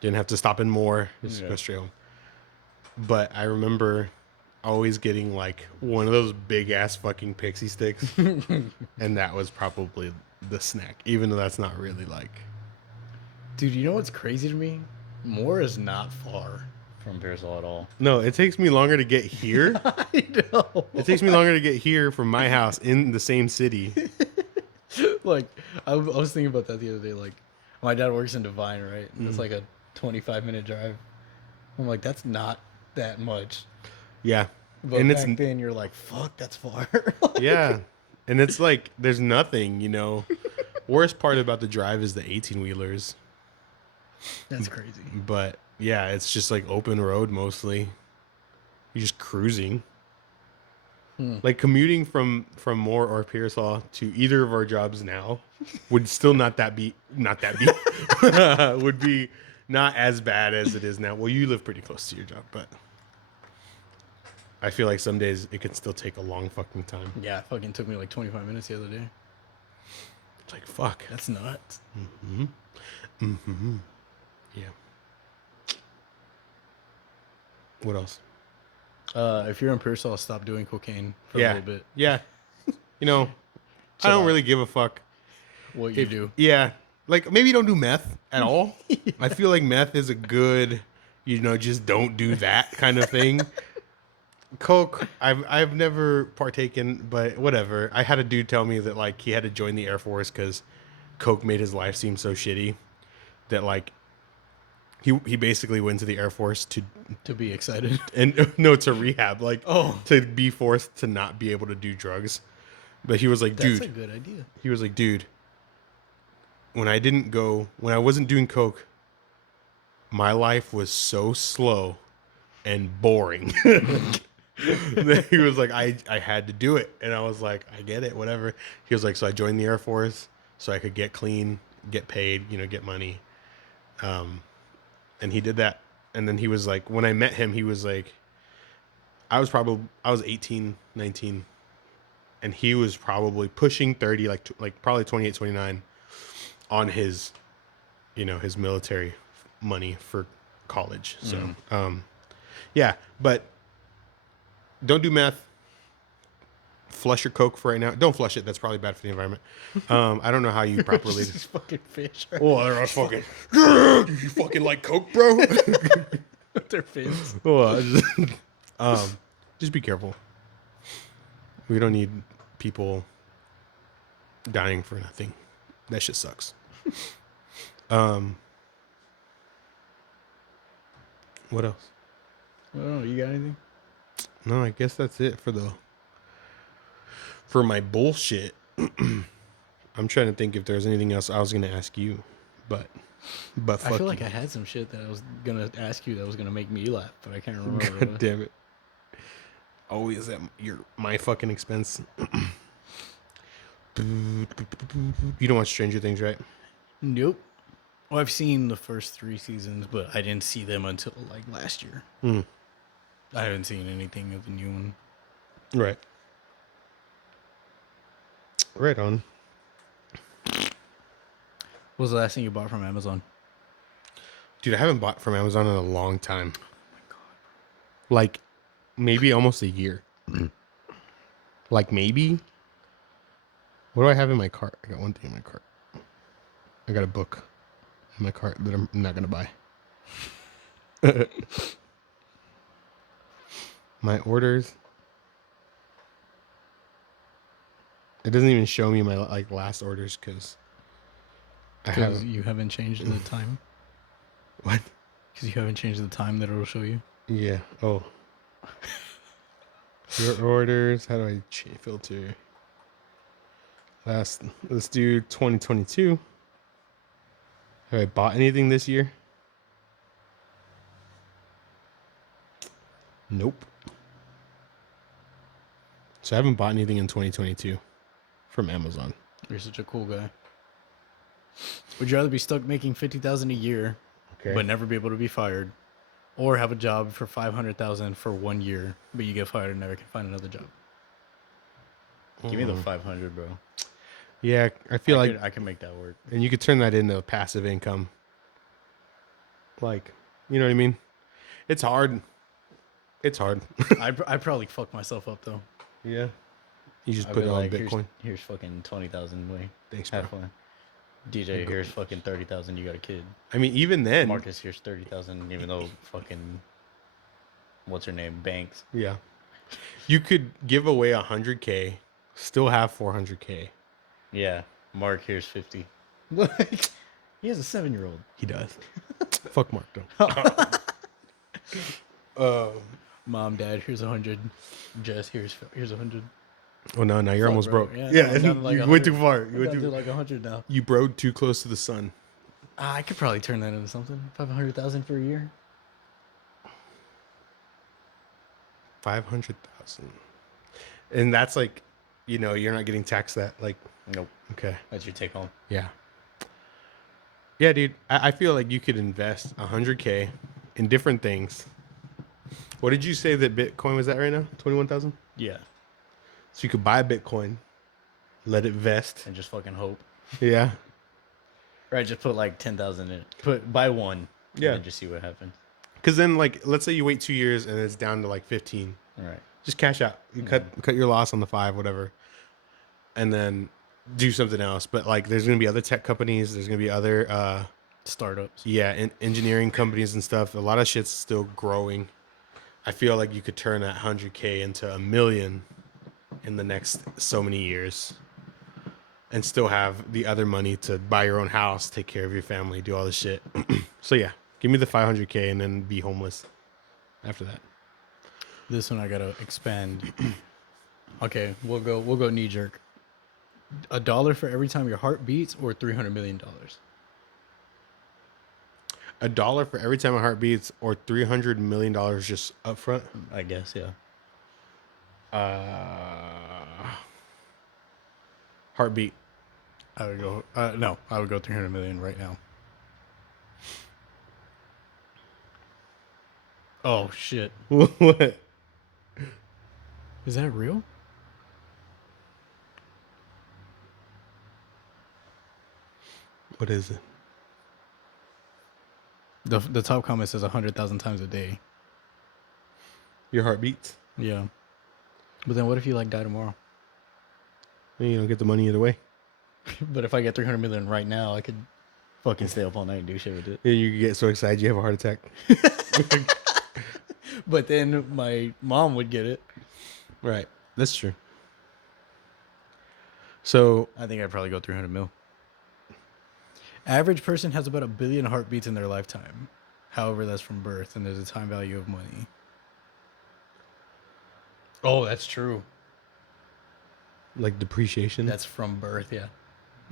Didn't have to stop in more. Just go straight home. But I remember always getting like one of those big ass fucking pixie sticks. And that was probably the snack, even though that's not really like. Dude, you know what's crazy to me? Moore is not far from Pearsall at all. No, it takes me longer to get here. I know. It takes me longer to get here from my house in the same city. Like, I was thinking about that the other day. Like, my dad works in Divine, right? And it's like a 25-minute drive. I'm like, that's not that much. Yeah. But and back then, you're like, fuck, that's far. Yeah. And it's like, there's nothing, you know. Worst part about the drive is the 18-wheelers. That's crazy. But, yeah, it's just like open road mostly. You're just cruising. Like commuting from Moore or Pearsall to either of our jobs now would still not be would be not as bad as it is now. Well, you live pretty close to your job, but I feel like some days it can still take a long fucking time. Yeah, it fucking took me like 25 minutes the other day. It's like, fuck. That's nuts. Yeah. What else? If you're in Pearsall, stop doing cocaine for a Yeah. little bit. Yeah. You know, I don't really give a fuck. What you do. Yeah. Like, maybe don't do meth at all. I feel like meth is a good, you know, just don't do that kind of thing. Coke, I've never partaken, but whatever. I had a dude tell me that, like, he had to join the Air Force because Coke made his life seem so shitty that, like, he basically went to the Air Force to be excited. And no, to rehab, like, Oh. to be forced to not be able to do drugs. But he was like, dude. That's a good idea. He was like, dude, when I wasn't doing Coke, my life was so slow and boring. Then he was like, I had to do it. And I was like, I get it, whatever. He was like, so I joined the Air Force so I could get clean, get paid, get money. And he did that. And then he was like, when I met him, he was like, I was 18, 19, and he was probably pushing 30, like probably 28, 29 on his, his military money for college. So, yeah, but don't do meth. Flush your Coke for right now. Don't flush it. That's probably bad for the environment. I don't know how you properly. Just fucking fish. Right? Oh, they're not fucking. You fucking like Coke, bro? With their fins. Oh, just be careful. We don't need people dying for nothing. That shit sucks. What else? Oh, you got anything? No, I guess that's it for my bullshit. I'm trying to think if there's anything else I was gonna ask you, but fuck I feel like you. I had some shit that I was gonna ask you that was gonna make me laugh, but I can't remember. what it God was. damn it! Always at my fucking expense. You don't watch Stranger Things, right? Nope. Well, I've seen the first 3 seasons, but I didn't see them until like last year. I haven't seen anything of the new one. Right. Right on. What was the last thing you bought from Amazon? Dude, I haven't bought from Amazon in a long time. Oh my god. Like maybe almost a year. Like maybe. What do I have in my cart? I got one thing in my cart. I got a book in my cart that I'm not gonna buy. My orders. It doesn't even show me my last orders because I Because have you haven't changed the time. what? Because you haven't changed the time that it'll show you. Yeah. Oh. Your orders. How do I filter? Let's do 2022. Have I bought anything this year? Nope. So I haven't bought anything in 2022 from Amazon. You're such a cool guy. Would you rather be stuck making $50,000 a year, Okay. but never be able to be fired, or have a job for $500,000 for 1 year, but you get fired and never can find another job? Give me the 500, bro. Yeah, I feel I can make that work. and you could turn that into passive income. Like, you know what I mean? It's hard. It's hard. I'd probably fuck myself up though. Yeah. You just I'd put be it on like, Bitcoin. Here's fucking 20,000. Wait, Thanks, bro. have fun. DJ, here's fucking 30,000. You got a kid. I mean, even then. Marcus, here's 30,000. Even though fucking what's her name, Banks. Yeah. You could give away 100K, still have 400K. Yeah, Mark, here's 50. Like, he has a 7-year-old. He does. Fuck Mark, though. Mom, Dad, here's 100. Jess, here's 100. Oh no, now you're Fuck, almost bro. broke. Yeah, Yeah, no, I'm down to like you 100. went too far. You I'm went down too. to like 100 now. You broed too close to the sun. I could probably turn that into something. 500,000 for a year. 500,000, and that's like, you're not getting taxed that. Like, Nope. okay, That's your take home. yeah, yeah, dude. I feel like you could invest 100K in different things. What did you say that Bitcoin was at right now? 21,000. Yeah. So you could buy a Bitcoin, let it vest. And just fucking hope. Yeah. Right, just put like 10,000 in it. Buy one. Yeah. And just see what happens. Because then, like, let's say you wait 2 years and it's down to like 15. All right. Just cash out. You cut your loss on the 5, whatever, and then do something else. But like, there's gonna be other tech companies. There's gonna be other, Startups. engineering companies and stuff. A lot of shit's still growing. I feel like you could turn that 100K into $1 million in the next so many years, and still have the other money to buy your own house, take care of your family, do all this shit. So yeah, give me the 500K and then be homeless after that. This one I gotta expand. Okay, we'll go knee jerk. $1 for every time your heart beats, or $300 million. $1 for every time a heart beats, or $300 million just upfront. I guess, yeah. Heartbeat. I would go. No, I would go 300 million right now. Oh shit! What? Is that real? What is it? The top comment says 100,000 times a day. Your heart beats. Yeah. But then what if you like die tomorrow? And you don't get the money either way. But if I get 300 million right now, I could fucking stay up all night and do shit with it. And you get so excited you have a heart attack. But then my mom would get it. Right. That's true. So I think I'd probably go 300 mil. Average person has about 1 billion heartbeats in their lifetime. However, that's from birth, and there's a time value of money. Oh, that's true. like depreciation. That's from birth, yeah.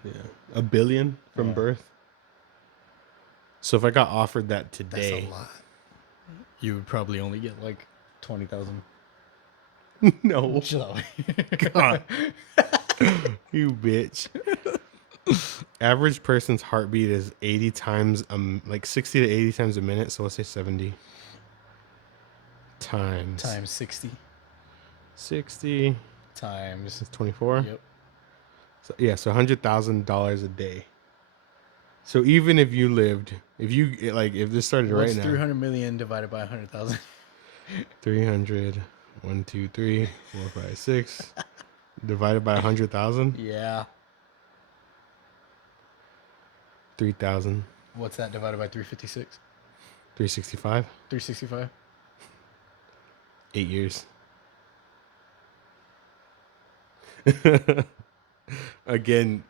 Yeah. 1 billion from Yeah. birth. So if I got offered that That's today, a lot. You would probably only get like 20,000. no, Chill. God. You bitch. Average person's heartbeat is 80 times, like 60 to 80 times a minute. So let's say 70 times. Times 60. 60 Times. is 24. Yep. So, yeah, so $100,000 a day. So even if you lived, if this started What's right now, 300 million divided by 100,000? 300, 1, 2, 3, 4, 5, 6, divided by 100,000, Yeah. 3,000, What's that divided by 356? 365, 365? 8 years. Again,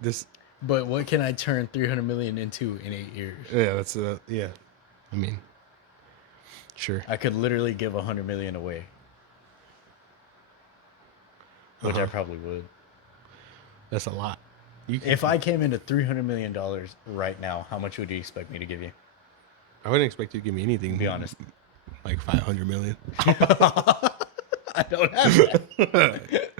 this, But what can I turn 300 million into in 8 years? yeah, that's, yeah. I mean, sure. I could literally give 100 million away. Which I probably would. That's a lot. If I came into $300 million right now, how much would you expect me to give you? I wouldn't expect you to give me anything. Be honest. Like 500 million. I don't have that.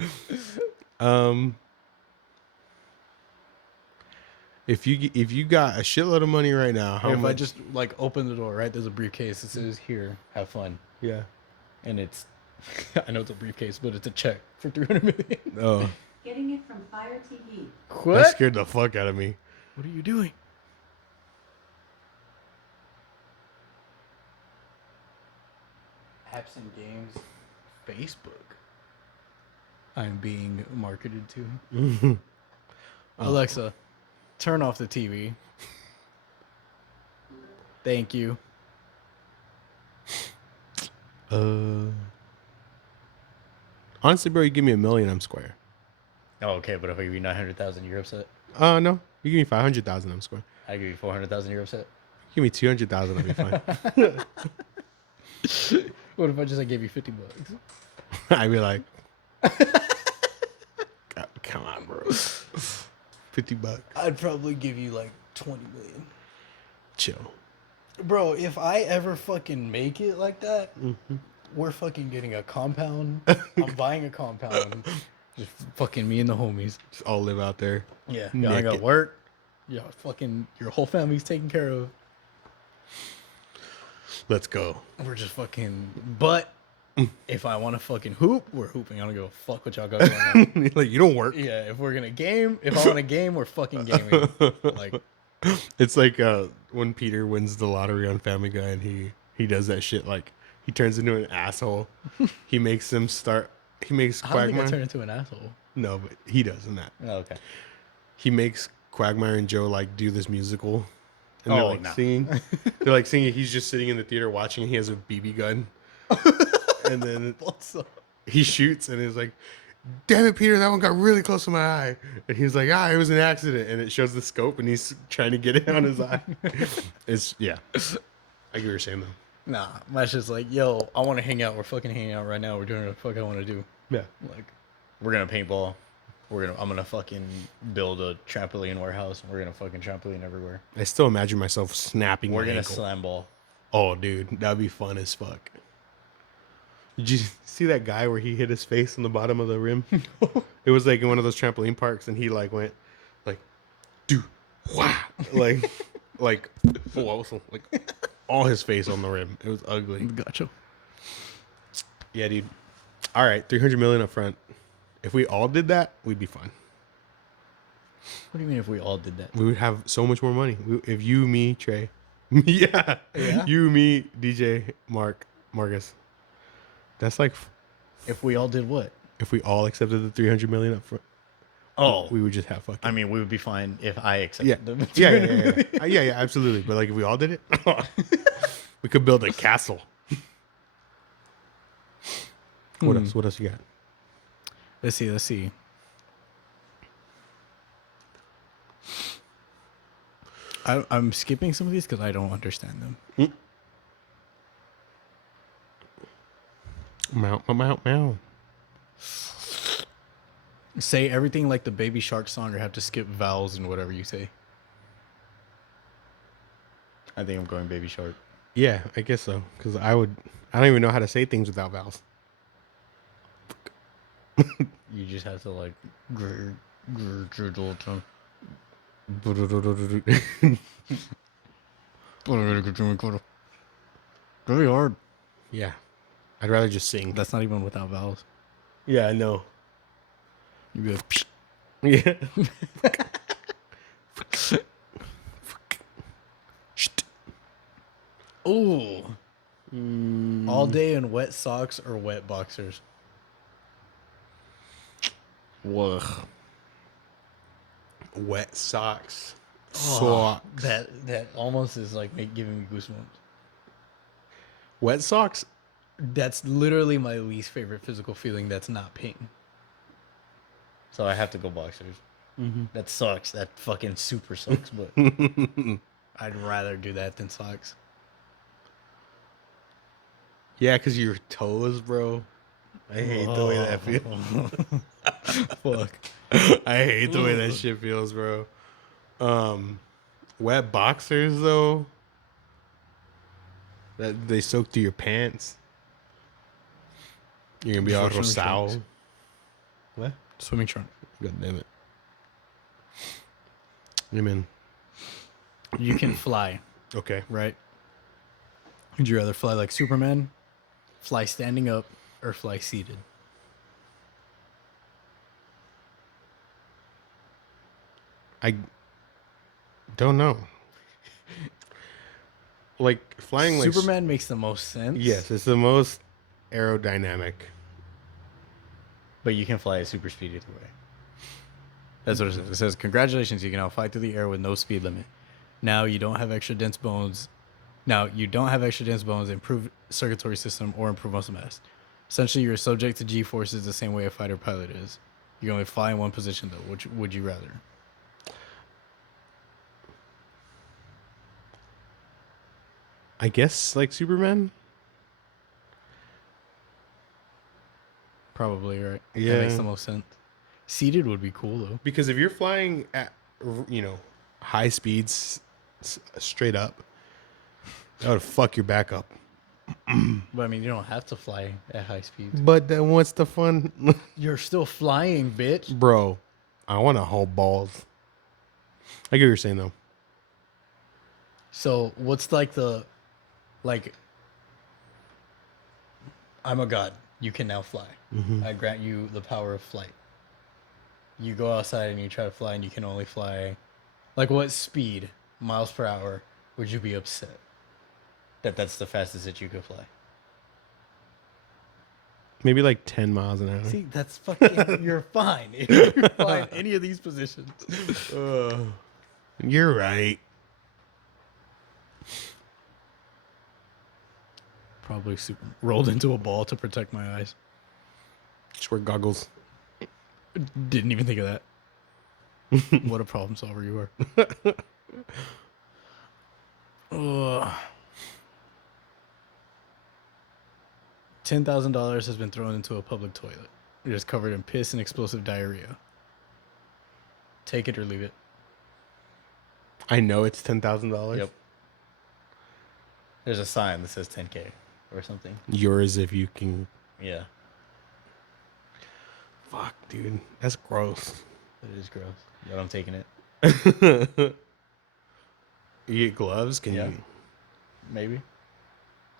If you got a shitload of money right now, how If much? I just like open the door, right? There's a briefcase that says here, have fun. Yeah. And it's, I know it's a briefcase, but it's a check for 300 million. Oh, Getting it from Fire TV. that What? scared the fuck out of me. What are you doing? Apps and games. Facebook. I'm being marketed to. Alexa, turn off the TV. Thank you. Honestly, bro, you give me $1 million, I'm square. Oh, okay, but if I give you 900,000, you're upset. No, you give me 500,000, I'm square. I give you 400,000, you're upset. Give me 200,000, I'll be fine. What if I just gave you 50 bucks? I'd be like, God, come on, bro. 50 bucks, I'd probably give you like 20 million. chill. Bro, if I ever fucking make it like that, we're fucking getting a compound. I'm buying a compound. Just fucking me and the homies. Just all live out there. Yeah. Yeah, I got Naked. work. Yeah, fucking your whole family's taken care of. Let's go. We're just fucking. But if I want to fucking hoop, we're hooping. I don't give a fuck what y'all got going on. Like, you don't work. Yeah, if we're gonna game, if I want to game, we're fucking gaming. Like, It's like when Peter wins the lottery on Family Guy and he does that shit. Like, he turns into an asshole. He makes them start. He makes I don't think I Quagmire. turn into an asshole. No, but he does in that. Oh, okay. He makes Quagmire and Joe like do this musical, and they're Oh, like no. singing. They're like singing. He's just sitting in the theater watching. He has a BB gun, and then What's up? he shoots, and he's like, "Damn it, Peter! That one got really close to my eye." And he's like, "Ah, it was an accident." And it shows the scope, and he's trying to get it on his eye. It's yeah. I get what you're saying though. Nah, my shit's like, yo, I want to hang out. We're fucking hanging out right now. We're doing what the fuck I want to do. Yeah. Like, we're gonna paintball. I'm gonna fucking build a trampoline warehouse. We're gonna fucking trampoline everywhere. I still imagine myself snapping We're my gonna ankle. slam ball. Oh, dude, that'd be fun as fuck. Did you see that guy where he hit his face on the bottom of the rim? It was like in one of those trampoline parks, and he like went like, dude, wow, like, oh, like all his face on the rim. It was ugly. Gotcha. Yeah, dude. All right, 300 million up front. If we all did that, we'd be fine. What do you mean if we all did that? We would have so much more money. If you, me, Trey, yeah, you, me, DJ, Marcus. That's like If we all did what? if we all accepted the 300 million up front. Oh, We would just have fucking. I mean, we would be fine if I Yeah. accepted them. Yeah, absolutely. But like, if we all did it, we could build a castle. What else? What else you got? Let's see. I'm skipping some of these because I don't understand them. Meow. Say everything like the Baby Shark song, or have to skip vowels and whatever you say. I think I'm going Baby Shark. Yeah, I guess so. Because I don't even know how to say things without vowels. You just have to like Very hard. Yeah, I'd rather just sing. That's not even without vowels. Yeah, I know. You'd be like, Yeah. ooh. All day in wet socks or wet boxers. Ugh. Wet socks. Socks. That almost is like giving me goosebumps. Wet socks. That's literally my least favorite physical feeling that's not pain. So I have to go boxers. That sucks. That fucking super sucks, but I'd rather do that than socks. Yeah, because your toes, bro. I hate the way that feels. Fuck. I hate the way that shit feels, bro. Wet boxers though. That they soak through your pants. You're gonna be all Swimming rosao. trunks. What? Swimming trunk. God damn it. Amen. You can fly, Okay. right? Would you rather fly like Superman, fly standing up, or fly seated? I don't know. Like flying like Superman makes the most sense. Yes, it's the most aerodynamic. But you can fly at super speed either way. That's what it says. It says, congratulations, you can now fly through the air with no speed limit. Now you don't have extra dense bones. Improve circulatory system, or improve muscle mass. Essentially, you're subject to G-forces the same way a fighter pilot is. You can only fly in one position, though. Which would you rather? I guess like Superman. Probably, right? Yeah. That makes the most sense. Seated would be cool, though. Because if you're flying at high speeds straight up, that would fuck your back up. But, I mean, you don't have to fly at high speeds. But then what's the fun? You're still flying, bitch. Bro, I want to hold balls. I get what you're saying though. So, what's like I'm a god. You can now fly. I grant you the power of flight. You go outside and you try to fly, and you can only fly. Like, what speed, miles per hour, would you be upset that's the fastest that you could fly? Maybe like 10 miles an hour. See, that's fucking. You're fine. You're fine. Any of these positions. You're right. Probably super. Rolled into a ball to protect my eyes. Just wear goggles. Didn't even think of that. What a problem solver you are. $10,000 has been thrown into a public toilet. It is covered in piss and explosive diarrhea. Take it or leave it. I know it's $10,000. Yep. There's a sign that says 10K or something. Yours if you can. Yeah. Fuck, dude. That's gross. It is gross. But I'm taking it. You get gloves? Can Yeah. you? Maybe.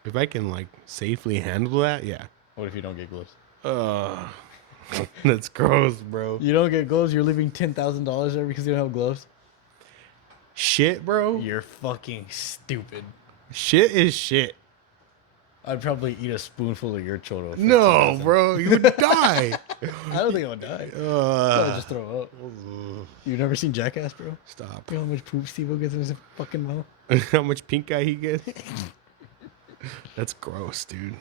If I can like safely handle that, yeah. What if you don't get gloves? That's gross, bro. You don't get gloves, you're leaving $10,000 there because you don't have gloves? Shit, bro. You're fucking stupid. Shit is shit. I'd probably eat a spoonful of your choro. For No, 10,000. bro. You would die. I don't think I would die. I'd just throw up. You've never seen Jackass, bro? Stop. You know how much poop Steve gets in his fucking mouth? How much pink eye he gets? That's gross, dude.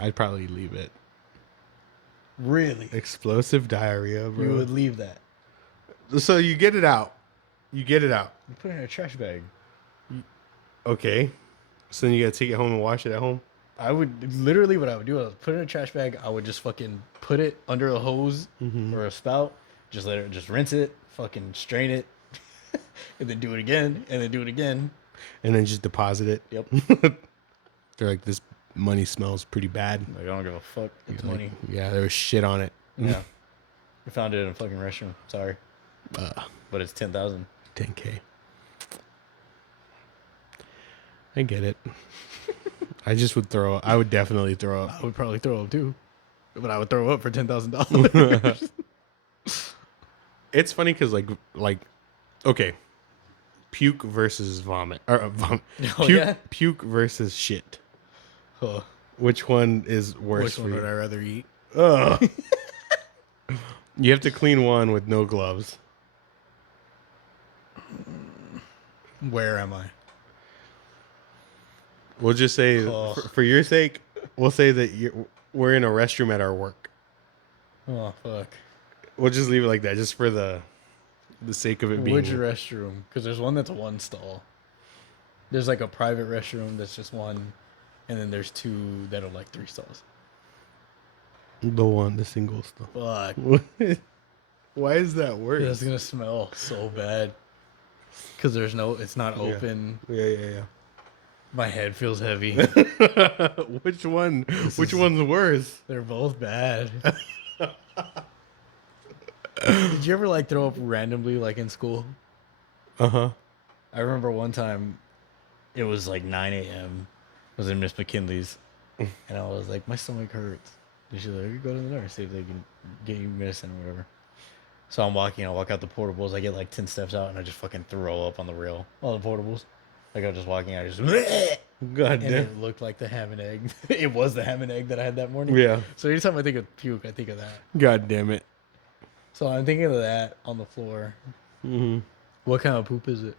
I'd probably leave it. Really? Explosive diarrhea, bro. You would leave that. So you get it out. You get it out. You put it in a trash bag. Okay. So then you gotta take it home and wash it at home? I would literally what I would do is put it in a trash bag. I would just fucking put it under a hose or a spout. Just let it, just rinse it, fucking strain it, and then do it again, and then do it again. And then just deposit it. Yep. They're like, this money smells pretty bad. Like, I don't give a fuck. It's Like, money. yeah, there was shit on it. Yeah. We found it in a fucking restroom. Sorry. But it's 10,000. 10K. I get it. I just would throw up. I would definitely throw up. I would probably throw up too. But I would throw up for $10,000. It's funny because like, okay, puke versus vomit, or puke versus shit. Huh. Which one is worse Which one for would you? I rather eat? Ugh. You have to clean one with no gloves. Where am I? We'll just say, Ugh. for your sake, we'll say that we're in a restroom at our work. Oh, fuck. We'll just leave it like that, just for the sake of it being. Which restroom? Because there's one that's one stall. There's like a private restroom that's just one. And then there's two that are like 3 stalls. The single stuff. Fuck. Why is that worse? It's going to smell so bad. Because it's not open. Yeah. My head feels heavy. Which one? Which one's worse? They're both bad. Did you ever like throw up randomly like in school? Uh-huh. I remember one time it was like 9 a.m. I was in Miss McKinley's and I was like, my stomach hurts. And she's like, you go to the nurse, see if they can get you medicine or whatever. So I walk out the portables, I get like 10 steps out and I just fucking throw up on the rail. All the portables. Like I was just walking out, just God and damn. it looked like the ham and egg. It was the ham and egg that I had that morning. Yeah. So anytime I think of puke, I think of that. God damn it. So I'm thinking of that on the floor. Mm-hmm. What kind of poop is it?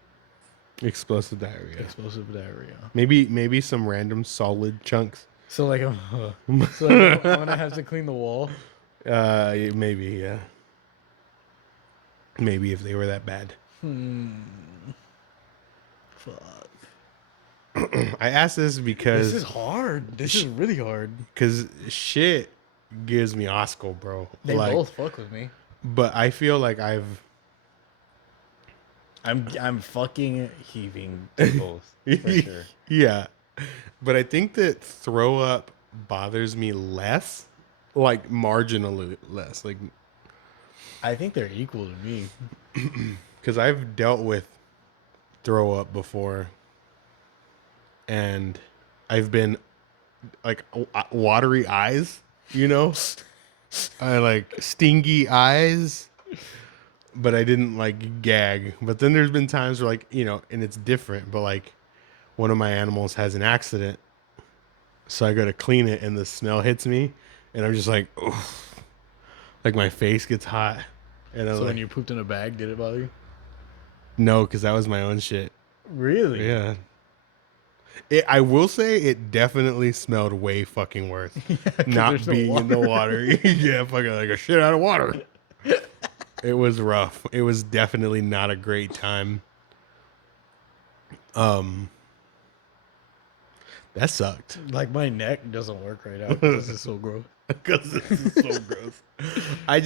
Explosive diarrhea. Explosive diarrhea. Maybe some random solid chunks. So like, I'm gonna have to clean the wall. Maybe, yeah. Maybe if they were that bad. Fuck. I asked this because This is hard. This is really hard. because shit gives me Oscar, bro. They both fuck with me. But I feel like I'm fucking heaving to both for sure. Yeah. But I think that throw up bothers me less, like marginally less, like I think they're equal to me. because I've dealt with throw up before, and I've been like watery eyes, you know, I like stingy eyes, but I didn't like gag. But then there's been times where like, you know, and it's different, but like one of my animals has an accident, so I go to clean it and the smell hits me and I'm just like, oof. Like my face gets hot. And So when you pooped in a bag, did it bother you? No, because that was my own shit. Really? Yeah. I will say it definitely smelled way fucking worse. Not there's no being in the water. Yeah, fucking like a shit out of water. It was rough. It was definitely not a great time. That sucked. Like my neck doesn't work right now because this is so gross. Because this is so gross. I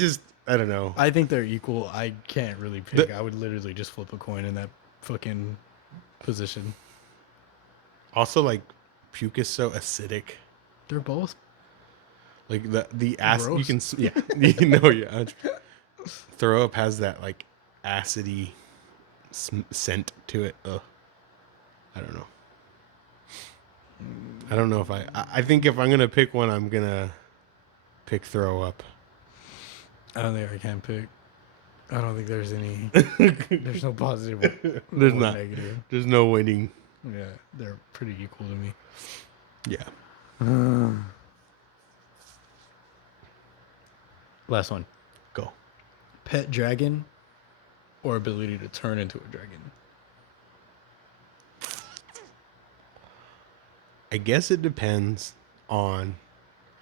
don't know. I think they're equal. I can't really pick. I would literally just flip a coin in that fucking position. Also, like, puke is so acidic. They're both. Like the acid, you Gross. can you know yeah. Throw up has that like acidy scent to it. Ugh. I don't know. I don't know if I think if I'm gonna pick one, I'm gonna pick throw up. I don't think I can pick. I don't think there's any. There's no positive. There's or not. negative. There's no winning. Yeah, they're pretty equal to me. Yeah. Last one. Go. Pet dragon or ability to turn into a dragon? I guess it depends on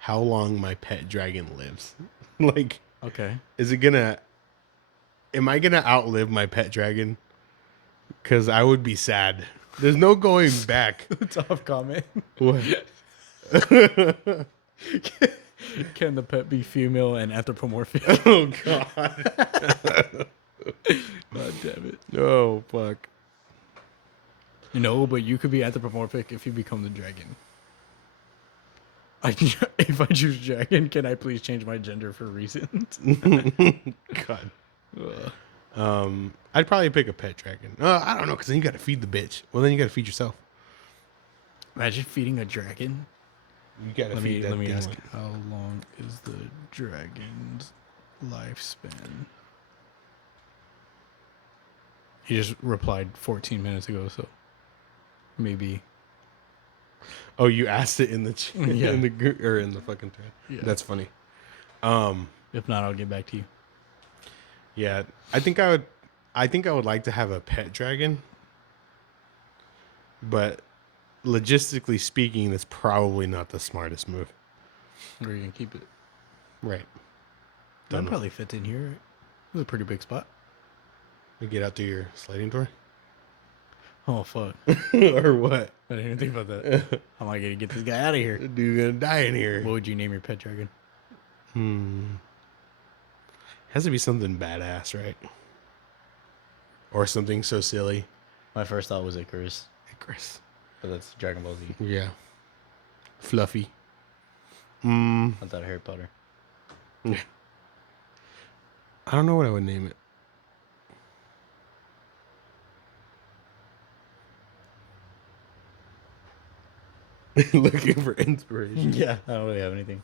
how long my pet dragon lives. Like, Okay. am I gonna outlive my pet dragon? Because I would be sad. There's no going back. Tough comment. What? Can the pet be female and anthropomorphic? Oh god. God damn it. Oh fuck. No, but you could be anthropomorphic if you become the dragon. If I choose dragon, can I please change my gender for reasons? God. Ugh. I'd probably pick a pet dragon. I don't know, because then you got to feed the bitch. Well, then you got to feed yourself. Imagine feeding a dragon. You got to feed that Let me thing ask. like- How long is the dragon's lifespan? He just replied 14 minutes ago, so maybe. Oh, you asked it in the Yeah. in the fucking thread. Yeah. That's funny. If not, I'll get back to you. Yeah, I think I would like to have a pet dragon, but logistically speaking, that's probably not the smartest move. Where you can keep it? Right. That Don't know. probably fit in here. It was a pretty big spot. We get out to your sliding door, Oh fuck! or what? I didn't even think about that. How am I gonna get this guy out of here? Dude, gonna die in here. What would you name your pet dragon? Has to be something badass, right? Or something so silly. My first thought was Icarus, Chris. but that's Dragon Ball Z. Yeah. Fluffy. I thought Harry Potter. I don't know what I would name it. Looking for inspiration. Yeah, I don't really have anything.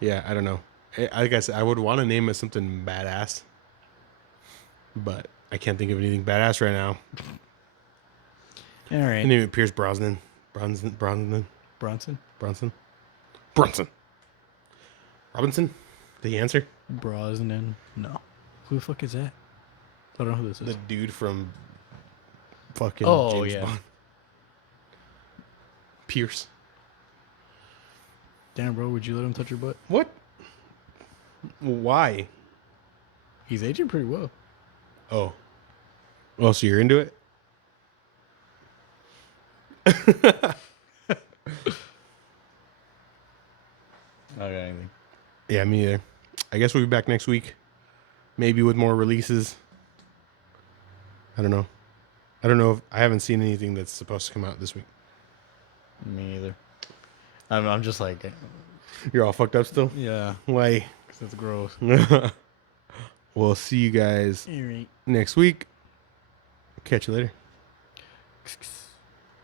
Yeah, I don't know. Like I said, I would want to name it something badass, but I can't think of anything badass right now. All I right, name it Pierce Brosnan. Bronson. Bronson. Robinson. The answer. Brosnan. No, who the fuck is that? I don't know who this is. The dude from fucking Oh, James yeah. Bond. Pierce. Damn, bro, would you let him touch your butt? What? Why? He's aging pretty well. Oh. Oh, so you're into it? I don't got anything. Yeah, me either. I guess we'll be back next week. Maybe with more releases. I don't know. I don't know if I haven't seen anything that's supposed to come out this week. Me either. I'm just like, You're all fucked up still? yeah, Why? because it's gross. We'll see you guys All right. next week. Catch you later.